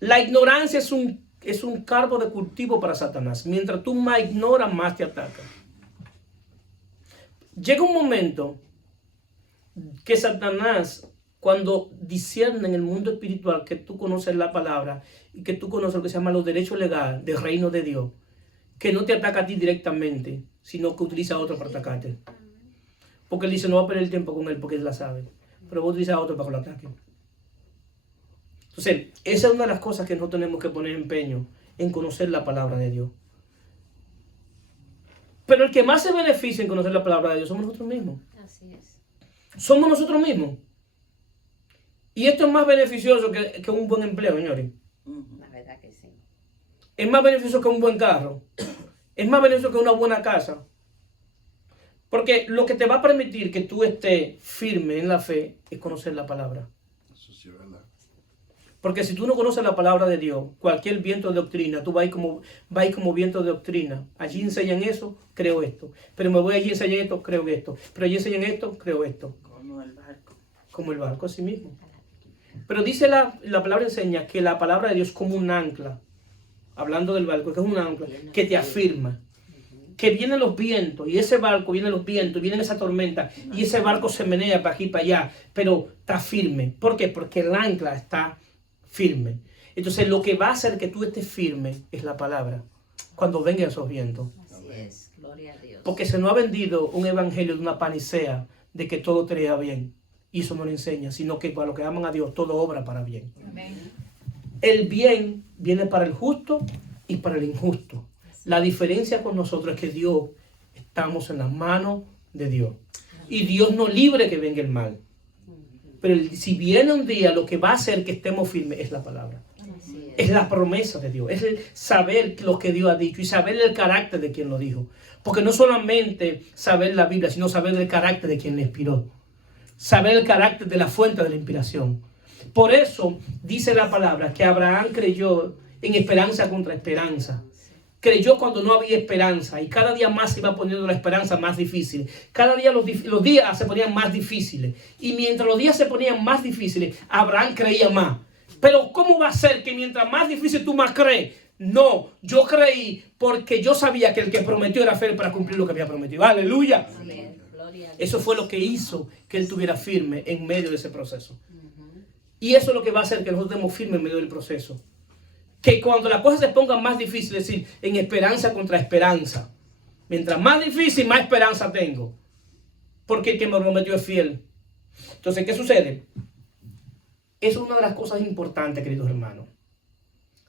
La ignorancia es un carbo de cultivo para Satanás. Mientras tú más ignoras, más te ataca. Llega un momento que Satanás, cuando discierne en el mundo espiritual que tú conoces la palabra y que tú conoces lo que se llama los derechos legales del reino de Dios, que no te ataca a ti directamente, sino que utiliza a otro para atacarte. Porque él dice, no va a perder el tiempo con él porque él la sabe. Pero vos utilizas a otro para que lo ataquen. Entonces, esa es una de las cosas que no tenemos que poner empeño en conocer la palabra de Dios. Pero el que más se beneficia en conocer la palabra de Dios somos nosotros mismos. Así es. Somos nosotros mismos. Y esto es más beneficioso que un buen empleo, señores. La verdad que sí. Es más beneficioso que un buen carro. Es más beneficioso que una buena casa. Porque lo que te va a permitir que tú estés firme en la fe es conocer la palabra. Eso sí es verdad. Porque si tú no conoces la palabra de Dios, cualquier viento de doctrina, tú vas a ir como viento de doctrina. Allí enseñan eso, creo esto. Pero me voy allí enseñan esto, creo esto. Pero allí enseñan esto, creo esto. Como el barco. Como el barco así mismo. Pero dice la palabra enseña que la palabra de Dios es como un ancla. Hablando del barco, que es un ancla que te afirma. Que vienen los vientos, y ese barco vienen los vientos, vienen esa tormenta, y ese barco se menea para aquí y para allá, pero está firme. ¿Por qué? Porque el ancla está firme. Entonces lo que va a hacer que tú estés firme es la palabra. Cuando vengan esos vientos. Así es, gloria a Dios. Porque se nos ha vendido un evangelio de una panacea de que todo te irá bien. Y eso no lo enseña, sino que para los que aman a Dios todo obra para bien. Amén. El bien viene para el justo y para el injusto. La diferencia con nosotros es que Dios, estamos en las manos de Dios. Y Dios no libre que venga el mal. Pero si viene un día, lo que va a hacer que estemos firmes es la palabra. Así Es la promesa de Dios. Es el saber lo que Dios ha dicho y saber el carácter de quien lo dijo. Porque no solamente saber la Biblia, sino saber el carácter de quien la inspiró. Saber el carácter de la fuente de la inspiración. Por eso dice la palabra que Abraham creyó en esperanza contra esperanza. Creyó cuando no había esperanza y cada día más se iba poniendo la esperanza más difícil. Cada día los días se ponían más difíciles. Y mientras los días se ponían más difíciles, Abraham creía más. Pero ¿cómo va a ser que mientras más difícil tú más crees? No, yo creí porque yo sabía que el que prometió era fiel para cumplir lo que había prometido. ¡Aleluya! Así es, gloria a Dios. Eso fue lo que hizo que él estuviera firme en medio de ese proceso. Y eso es lo que va a hacer que nosotros estemos firmes en medio del proceso. Que cuando las cosas se pongan más difíciles, es decir, en esperanza contra esperanza. Mientras más difícil, más esperanza tengo. Porque el que me prometió es fiel. Entonces, ¿qué sucede? Eso es una de las cosas importantes, queridos hermanos.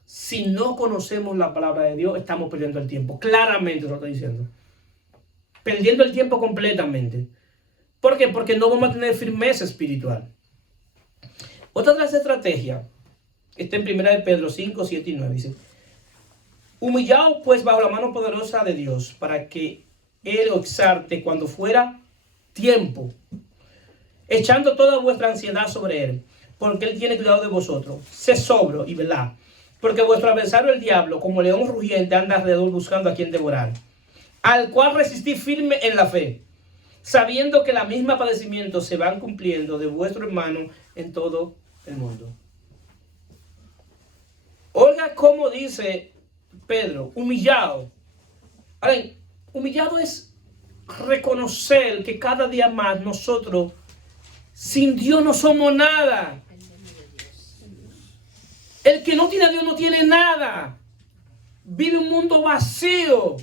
Si no conocemos la palabra de Dios, estamos perdiendo el tiempo. Claramente lo estoy diciendo. Perdiendo el tiempo completamente. ¿Por qué? Porque no vamos a tener firmeza espiritual. Otra de las estrategias está en 1 de Pedro 5, 7 y 9. Dice: humillaos pues bajo la mano poderosa de Dios, para que Él os exalte cuando fuera tiempo, echando toda vuestra ansiedad sobre Él, porque Él tiene cuidado de vosotros. Sed sobrio y velad, porque vuestro adversario el diablo, como león rugiente, anda alrededor buscando a quien devorar, al cual resistid firme en la fe, sabiendo que la misma padecimientos se van cumpliendo de vuestro hermano en todo el mundo. Oiga cómo dice Pedro, humillado. Ahora, humillado es reconocer que cada día más nosotros sin Dios no somos nada. El que no tiene a Dios no tiene nada. Vive un mundo vacío.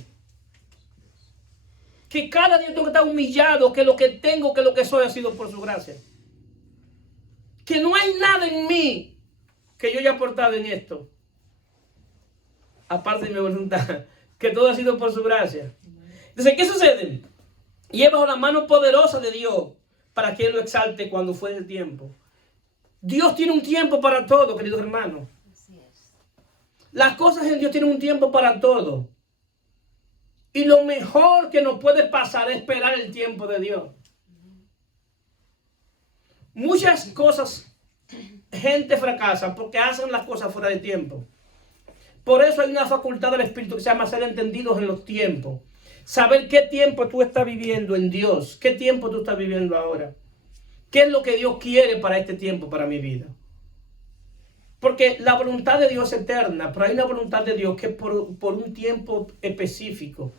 Que cada día tengo que estar humillado, que lo que tengo, que lo que soy ha sido por su gracia. Que no hay nada en mí que yo haya aportado en esto. Aparte de mi voluntad, que todo ha sido por su gracia. Entonces, ¿qué sucede? Y es bajo la mano poderosa de Dios para que Él lo exalte cuando fuese el tiempo. Dios tiene un tiempo para todo, queridos hermanos. Así es. Las cosas en Dios tienen un tiempo para todo. Y lo mejor que nos puede pasar es esperar el tiempo de Dios. Muchas cosas, gente fracasa porque hacen las cosas fuera de tiempo. Por eso hay una facultad del Espíritu que se llama ser entendidos en los tiempos. Saber qué tiempo tú estás viviendo en Dios. Qué tiempo tú estás viviendo ahora. ¿Qué es lo que Dios quiere para este tiempo, para mi vida? Porque la voluntad de Dios es eterna, pero hay una voluntad de Dios que es por un tiempo específico.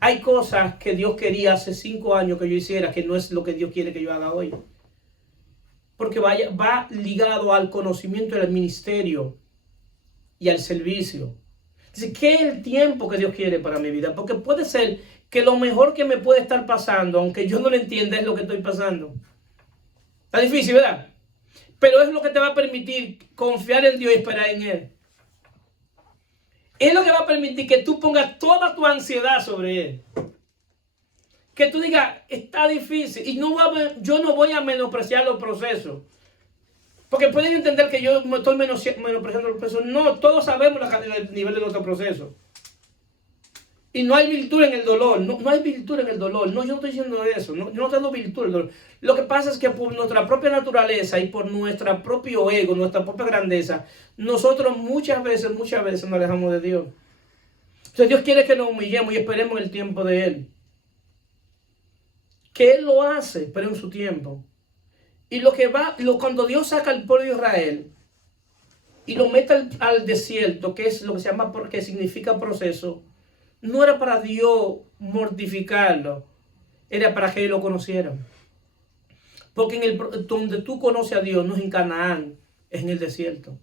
Hay cosas que Dios quería hace 5 años que yo hiciera, que no es lo que Dios quiere que yo haga hoy. Porque va ligado al conocimiento del ministerio y al servicio. Dice, ¿qué es el tiempo que Dios quiere para mi vida? Porque puede ser que lo mejor que me puede estar pasando, aunque yo no lo entienda, es lo que estoy pasando. Está difícil, ¿verdad? Pero es lo que te va a permitir confiar en Dios y esperar en Él. Es lo que va a permitir que tú pongas toda tu ansiedad sobre Él. Que tú digas, está difícil. Y yo no voy a menospreciar los procesos. Porque pueden entender que yo me estoy menospreciando los procesos. No, todos sabemos el nivel de nuestro proceso. Y no hay virtud en el dolor. No hay virtud en el dolor. No, yo no estoy diciendo eso. No, yo no tengo virtud en el dolor. Lo que pasa es que por nuestra propia naturaleza y por nuestro propio ego, nuestra propia grandeza, nosotros muchas veces nos alejamos de Dios. Entonces Dios quiere que nos humillemos y esperemos el tiempo de Él. Que Él lo hace, pero en su tiempo. Y cuando Dios saca al pueblo de Israel y lo mete al desierto, que es lo que se llama, porque significa proceso, no era para Dios mortificarlo, era para que ellos lo conocieran. Porque donde tú conoces a Dios no es en Canaán, es en el desierto.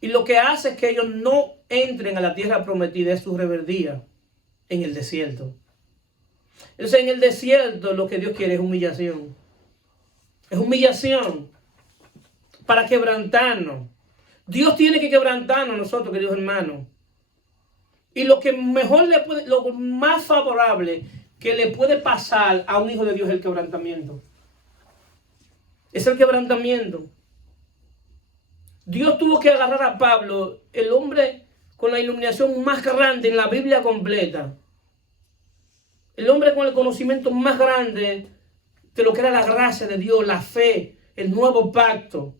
Y lo que hace es que ellos no entren a la tierra prometida es su rebeldía en el desierto. Entonces en el desierto lo que Dios quiere es humillación. Es humillación para quebrantarnos. Dios tiene que quebrantarnos nosotros, queridos hermanos. Y lo que mejor le puede, lo más favorable que le puede pasar a un hijo de Dios es el quebrantamiento. Es el quebrantamiento. Dios tuvo que agarrar a Pablo, el hombre con la iluminación más grande en la Biblia completa. El hombre con el conocimiento más grande de lo que era la gracia de Dios, la fe, el nuevo pacto.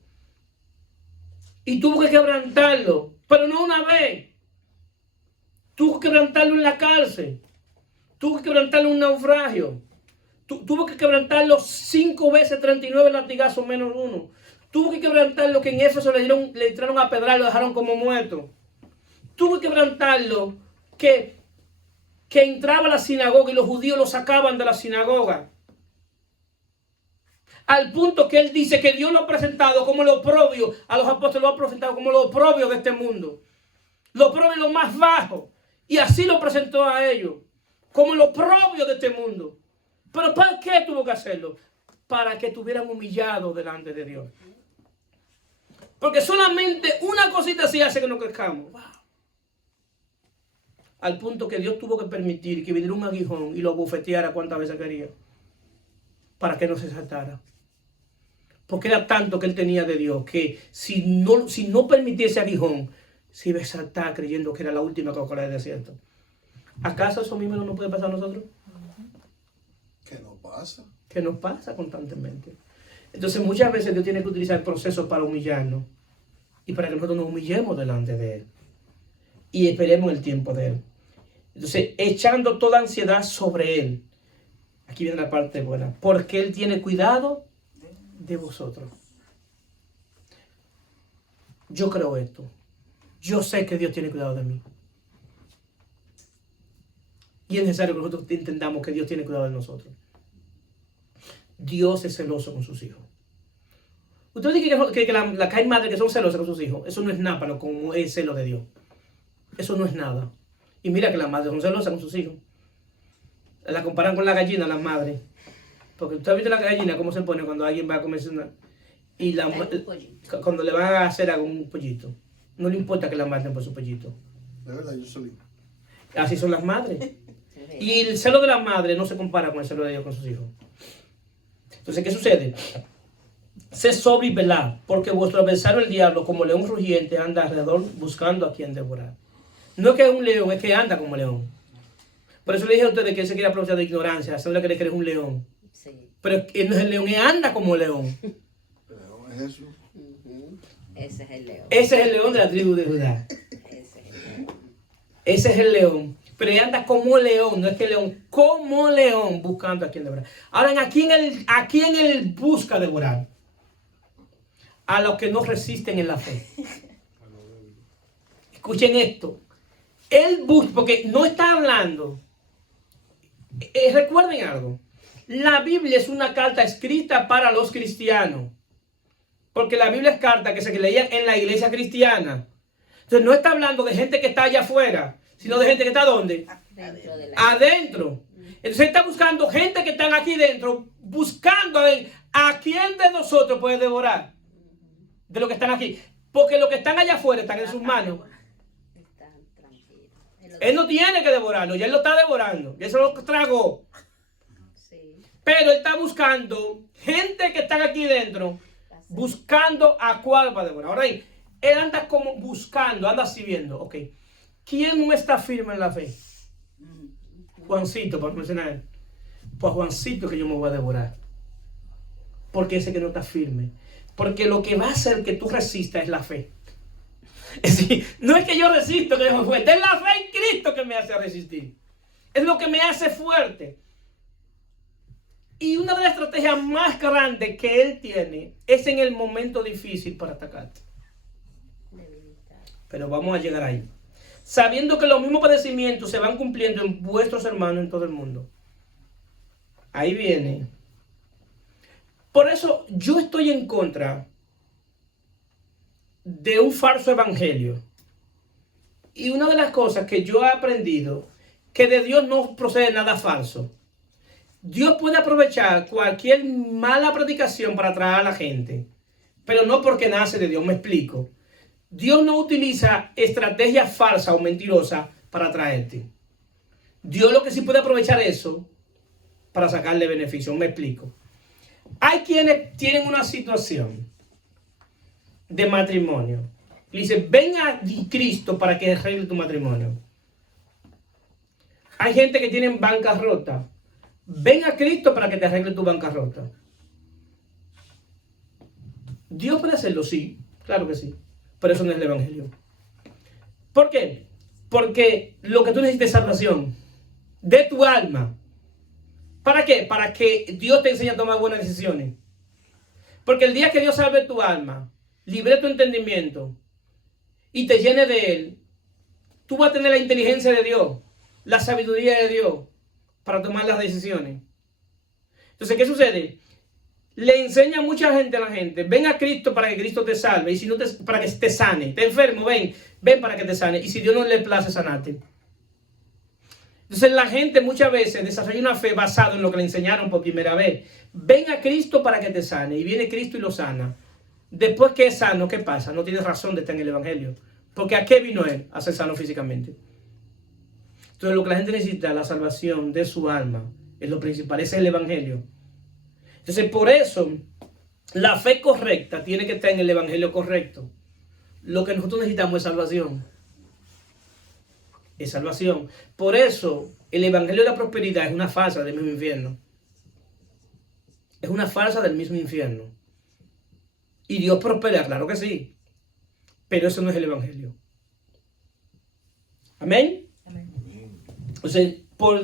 Y tuvo que quebrantarlo, pero no una vez. Tuvo que quebrantarlo en la cárcel. Tuvo que quebrantarlo en un naufragio. Tuvo que quebrantarlo 5 veces, 39 latigazos menos uno. Tuvo que quebrantarlo que en Éfeso le entraron a pedrar y lo dejaron como muerto. Tuvo que quebrantarlo que entraba a la sinagoga y los judíos lo sacaban de la sinagoga. Al punto que él dice que Dios lo ha presentado como lo oprobio, a los apóstoles lo ha presentado como lo oprobio de este mundo. Lo oprobio lo más bajo. Y así lo presentó a ellos, como lo oprobio de este mundo. Pero ¿para qué tuvo que hacerlo? Para que estuvieran humillados delante de Dios. Porque solamente una cosita así hace que nos crezcamos. Wow. Al punto que Dios tuvo que permitir que viniera un aguijón y lo bofeteara cuantas veces quería. Para que no se saltara. Porque era tanto que él tenía de Dios que si no permitiese aguijón, se iba a saltar creyendo que era la última Coca-Cola del desierto. ¿Acaso eso mismo no nos puede pasar a nosotros? ¿Qué nos pasa? Que nos pasa constantemente. Entonces muchas veces Dios tiene que utilizar procesos para humillarnos y para que nosotros nos humillemos delante de Él y esperemos el tiempo de Él. Entonces, echando toda ansiedad sobre Él. Aquí viene la parte buena. Porque Él tiene cuidado de vosotros. Yo creo esto. Yo sé que Dios tiene cuidado de mí. Y es necesario que nosotros entendamos que Dios tiene cuidado de nosotros. Dios es celoso con sus hijos. Ustedes dicen que hay madres que son celosas con sus hijos. Eso no es nada para como es celo de Dios. Eso no es nada. Y mira que las madres son celosas con sus hijos. La comparan con la gallina, las madres. Porque usted ha visto la gallina cómo se pone cuando alguien va a comerse una... Y cuando le van a hacer algún pollito. No le importa que la maten por su pollito. De verdad, yo solí. Así son las madres. Y el celo de la madre no se compara con el celo de Dios con sus hijos. Entonces, ¿qué sucede? Sé sobrio y velad, porque vuestro adversario el diablo, como león rugiente, anda alrededor buscando a quien devorar. No es que es un león, es que anda como león. Por eso le dije a ustedes que él se quiere aprovechar de ignorancia, hacerle creer que eres un león. Sí. Pero él no es el león, él anda como león. Pero es Jesús. Ese es el león. Ese es el león de la tribu de Judá. Ese es el león. Ese es el león. Pero él anda como león, no es que león, como león, buscando a quien devorar. Ahora, ¿a quién él busca devorar? A los que no resisten en la fe. Escuchen esto. Él busca, porque no está hablando. Recuerden algo. La Biblia es una carta escrita para los cristianos. Porque la Biblia es carta que se leía en la iglesia cristiana. Entonces no está hablando de gente que está allá afuera, sino de gente que está ¿dónde? Adentro. Entonces está buscando gente que están aquí dentro, buscando a quién de nosotros puede devorar. De los que están aquí. Porque los que están allá afuera están en sus manos. Están tranquilos. Él no tiene que devorarlo, ya él lo está devorando. Ya se lo tragó. Sí. Pero él está buscando gente que están aquí dentro, buscando a cuál va a devorar. Ahora ahí, él anda como buscando, anda así viendo. Ok, ¿quién no está firme en la fe? Juancito, para mencionar. Pues Juancito que yo me voy a devorar. Porque ese que no está firme. Porque lo que va a hacer que tú resistas es la fe. Es decir, no es que yo resisto, que yo me fuerte. Es la fe en Cristo que me hace resistir. Es lo que me hace fuerte. Y una de las estrategias más grandes que él tiene es en el momento difícil para atacarte. Pero vamos a llegar ahí. Sabiendo que los mismos padecimientos se van cumpliendo en vuestros hermanos en todo el mundo. Ahí viene. Por eso yo estoy en contra de un falso evangelio. Y una de las cosas que yo he aprendido, que de Dios no procede nada falso. Dios puede aprovechar cualquier mala predicación para atraer a la gente, pero no porque nace de Dios, me explico. Dios no utiliza estrategias falsas o mentirosas para atraerte. Dios lo que sí puede aprovechar eso para sacarle beneficio, me explico. Hay quienes tienen una situación de matrimonio y dicen, ven a Cristo para que arregle tu matrimonio. Hay gente que tiene bancarrota. Ven a Cristo para que te arregle tu bancarrota. Dios puede hacerlo, sí, claro que sí, pero eso no es el evangelio. ¿Por qué? Porque lo que tú necesitas es salvación de tu alma. ¿Para qué? Para que Dios te enseñe a tomar buenas decisiones. Porque el día que Dios salve tu alma, libre tu entendimiento y te llene de Él, tú vas a tener la inteligencia de Dios, la sabiduría de Dios para tomar las decisiones. Entonces, ¿qué sucede? Le enseña mucha gente a la gente, ven a Cristo para que Cristo te salve, y si no para que te sane. Te enfermo, ven para que te sane, y si Dios no le place sanarte. Entonces la gente muchas veces desarrolla una fe basada en lo que le enseñaron por primera vez. Ven a Cristo para que te sane, y viene Cristo y lo sana. Después que es sano, ¿qué pasa? No tienes razón de estar en el evangelio, porque ¿a qué vino Él? A ser sano físicamente. Entonces lo que la gente necesita, la salvación de su alma, es lo principal, ese es el evangelio. Entonces por eso la fe correcta tiene que estar en el evangelio correcto. Lo que nosotros necesitamos es salvación. Es salvación. Por eso el evangelio de la prosperidad es una farsa del mismo infierno. Es una farsa del mismo infierno. Y Dios prospera, claro que sí. Pero eso no es el evangelio. Amén. O sea,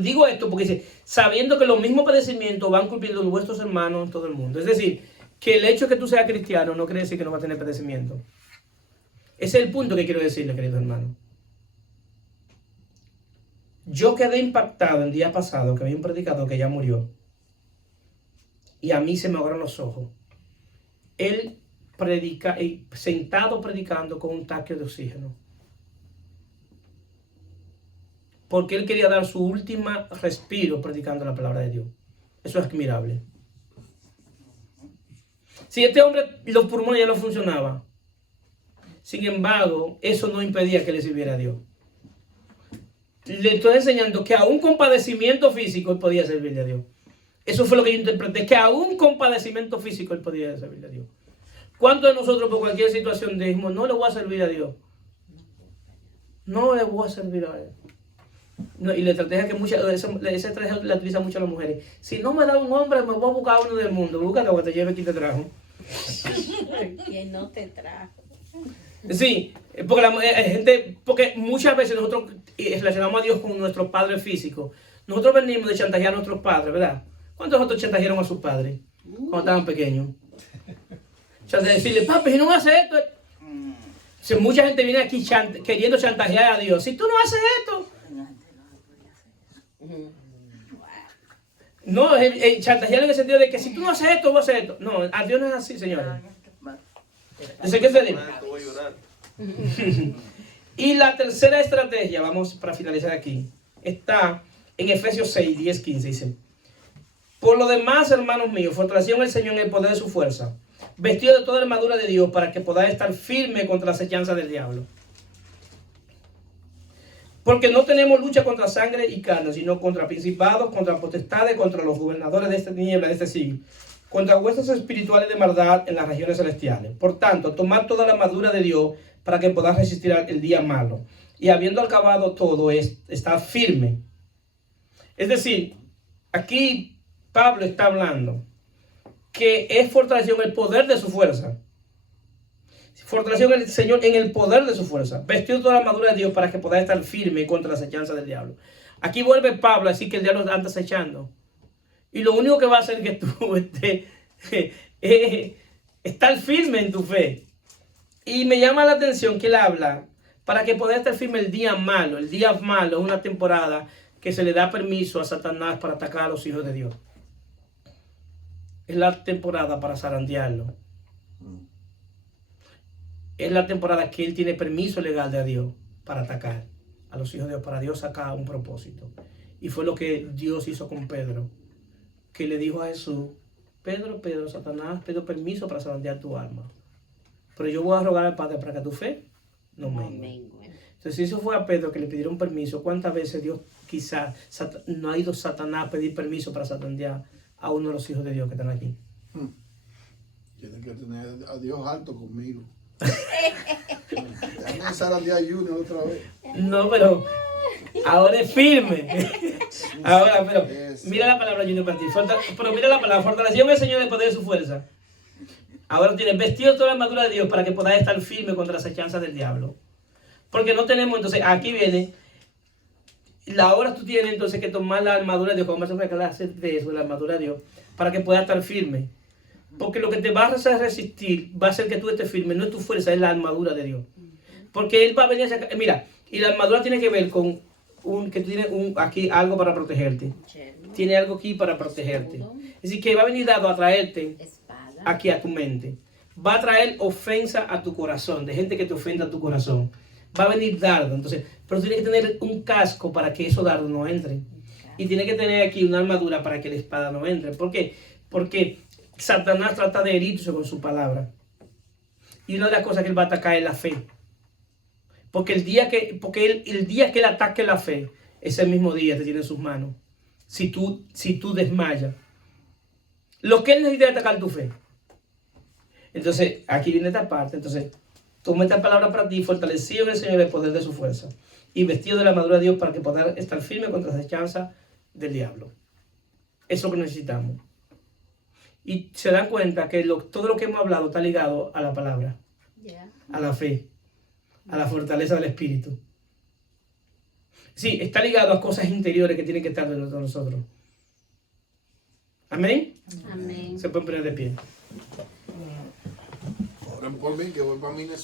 digo esto porque dice, sabiendo que los mismos padecimientos van cumpliendo vuestros hermanos en todo el mundo. Es decir, que el hecho de que tú seas cristiano no quiere decir que no vas a tener padecimiento. Ese es el punto que quiero decirle, queridos hermanos. Yo quedé impactado el día pasado que había un predicador que ya murió. Y a mí se me abrieron los ojos. Él sentado predicando con un tanque de oxígeno. Porque él quería dar su última respiro predicando la palabra de Dios. Eso es admirable. Si este hombre, los pulmones ya no funcionaban. Sin embargo, eso no impedía que le sirviera a Dios. Le estoy enseñando que aún con padecimiento físico él podía servirle a Dios. Eso fue lo que yo interpreté, que aún con padecimiento físico él podía servirle a Dios. ¿Cuántos de nosotros por cualquier situación dijimos, no le voy a servir a Dios? No le voy a servir a Él. No, y la estrategia que esa estrategia la utilizan mucho las mujeres. Si no me da un hombre, me voy a buscar uno del mundo. Búscate que te lleve aquí te trajo. ¿Quién no te trajo? Sí, porque porque muchas veces nosotros relacionamos a Dios con nuestros padres físicos. Nosotros venimos de chantajear a nuestros padres, ¿verdad? ¿Cuántos de nosotros chantajearon a sus padres cuando estaban pequeños? O sea, de decirle, papi, si no me haces esto. O sea, mucha gente viene aquí queriendo chantajear a Dios. Si tú no haces esto. No, chantajear en el sentido de que si tú no haces esto, voy a hacer esto. No, a Dios no es así, señores. Entonces, ¿qué se dice? Y la tercera estrategia, vamos para finalizar aquí, está en Efesios 6, 10, 15. Dice: por lo demás, hermanos míos, fortalecieron el Señor en el poder de su fuerza, vestido de toda la armadura de Dios para que podáis estar firme contra las acechanzas del diablo. Porque no tenemos lucha contra sangre y carne, sino contra principados, contra potestades, contra los gobernadores de esta tiniebla, de este siglo, contra huestes espirituales de maldad en las regiones celestiales. Por tanto, tomad toda la armadura de Dios para que podáis resistir el día malo. Y habiendo acabado todo, estar firme. Es decir, aquí Pablo está hablando que es fortalecido en el poder de su fuerza. Fortalecido en el Señor en el poder de su fuerza. Vestido toda la armadura de Dios para que podáis estar firme contra las acechanzas del diablo. Aquí vuelve Pablo a decir que el diablo anda acechando. Y lo único que va a hacer que tú estar firme en tu fe. Y me llama la atención que él habla para que podáis estar firme el día malo. El día malo es una temporada que se le da permiso a Satanás para atacar a los hijos de Dios. Es la temporada para zarandearlo. es la temporada que él tiene permiso legal de Dios para atacar a los hijos de Dios, para Dios sacar un propósito. Y fue lo que Dios hizo con Pedro, que le dijo a Jesús: Pedro, Pedro, Satanás pidió permiso para zarandear tu alma, pero yo voy a rogar al Padre para que tu fe no mengue. Entonces, si eso fue a Pedro que le pidieron permiso, ¿cuántas veces Dios quizás no ha ido Satanás a pedir permiso para zarandear a uno de los hijos de Dios que están aquí? Tienes que tener a Dios alto conmigo. Déjame empezar al día Junior otra vez. No, pero ahora es firme. Ahora, pero mira la palabra Junior para ti. Pero mira la palabra: fortalecido el Señor de poder de su fuerza. Ahora tienes vestido toda la armadura de Dios para que podáis estar firme contra las acechanzas del diablo. Porque no tenemos, entonces, aquí viene, la hora tú tienes entonces que tomar la armadura de Dios, como vamos a clase de eso, la armadura de Dios, para que puedas estar firme. Porque lo que te va a hacer resistir va a ser que tú estés firme, no es tu fuerza, es la armadura de Dios. Porque Él va a venir a sacar, mira, y la armadura tiene que ver con que tú tienes aquí algo para protegerte. Tiene algo aquí para protegerte. Es decir, que va a venir dado a traerte aquí a tu mente. Va a traer ofensa a tu corazón, de gente que te ofenda a tu corazón. Va a venir dardo, entonces, pero tienes que tener un casco para que esos dardos no entren. Y tienes que tener aquí una armadura para que la espada no entre. ¿Por qué? Porque Satanás trata de herirse con su palabra. Y una de las cosas que él va a atacar es la fe. Porque el día que él ataque la fe, ese mismo día te tiene en sus manos. Si tú desmayas. Lo que él necesita es atacar tu fe. Entonces, aquí viene esta parte. Entonces, toma esta palabra para ti: fortalecido en el Señor el poder de su fuerza, y vestido de la armadura de Dios para que puedas estar firme contra las acechanzas del diablo. Eso es lo que necesitamos. Y se dan cuenta que todo lo que hemos hablado está ligado a la palabra, a la fe, a la fortaleza del Espíritu. Sí, está ligado a cosas interiores que tienen que estar dentro de nosotros. Amén. Amén. Se pueden poner de pie. Oren por mí, que voy para Minnesota.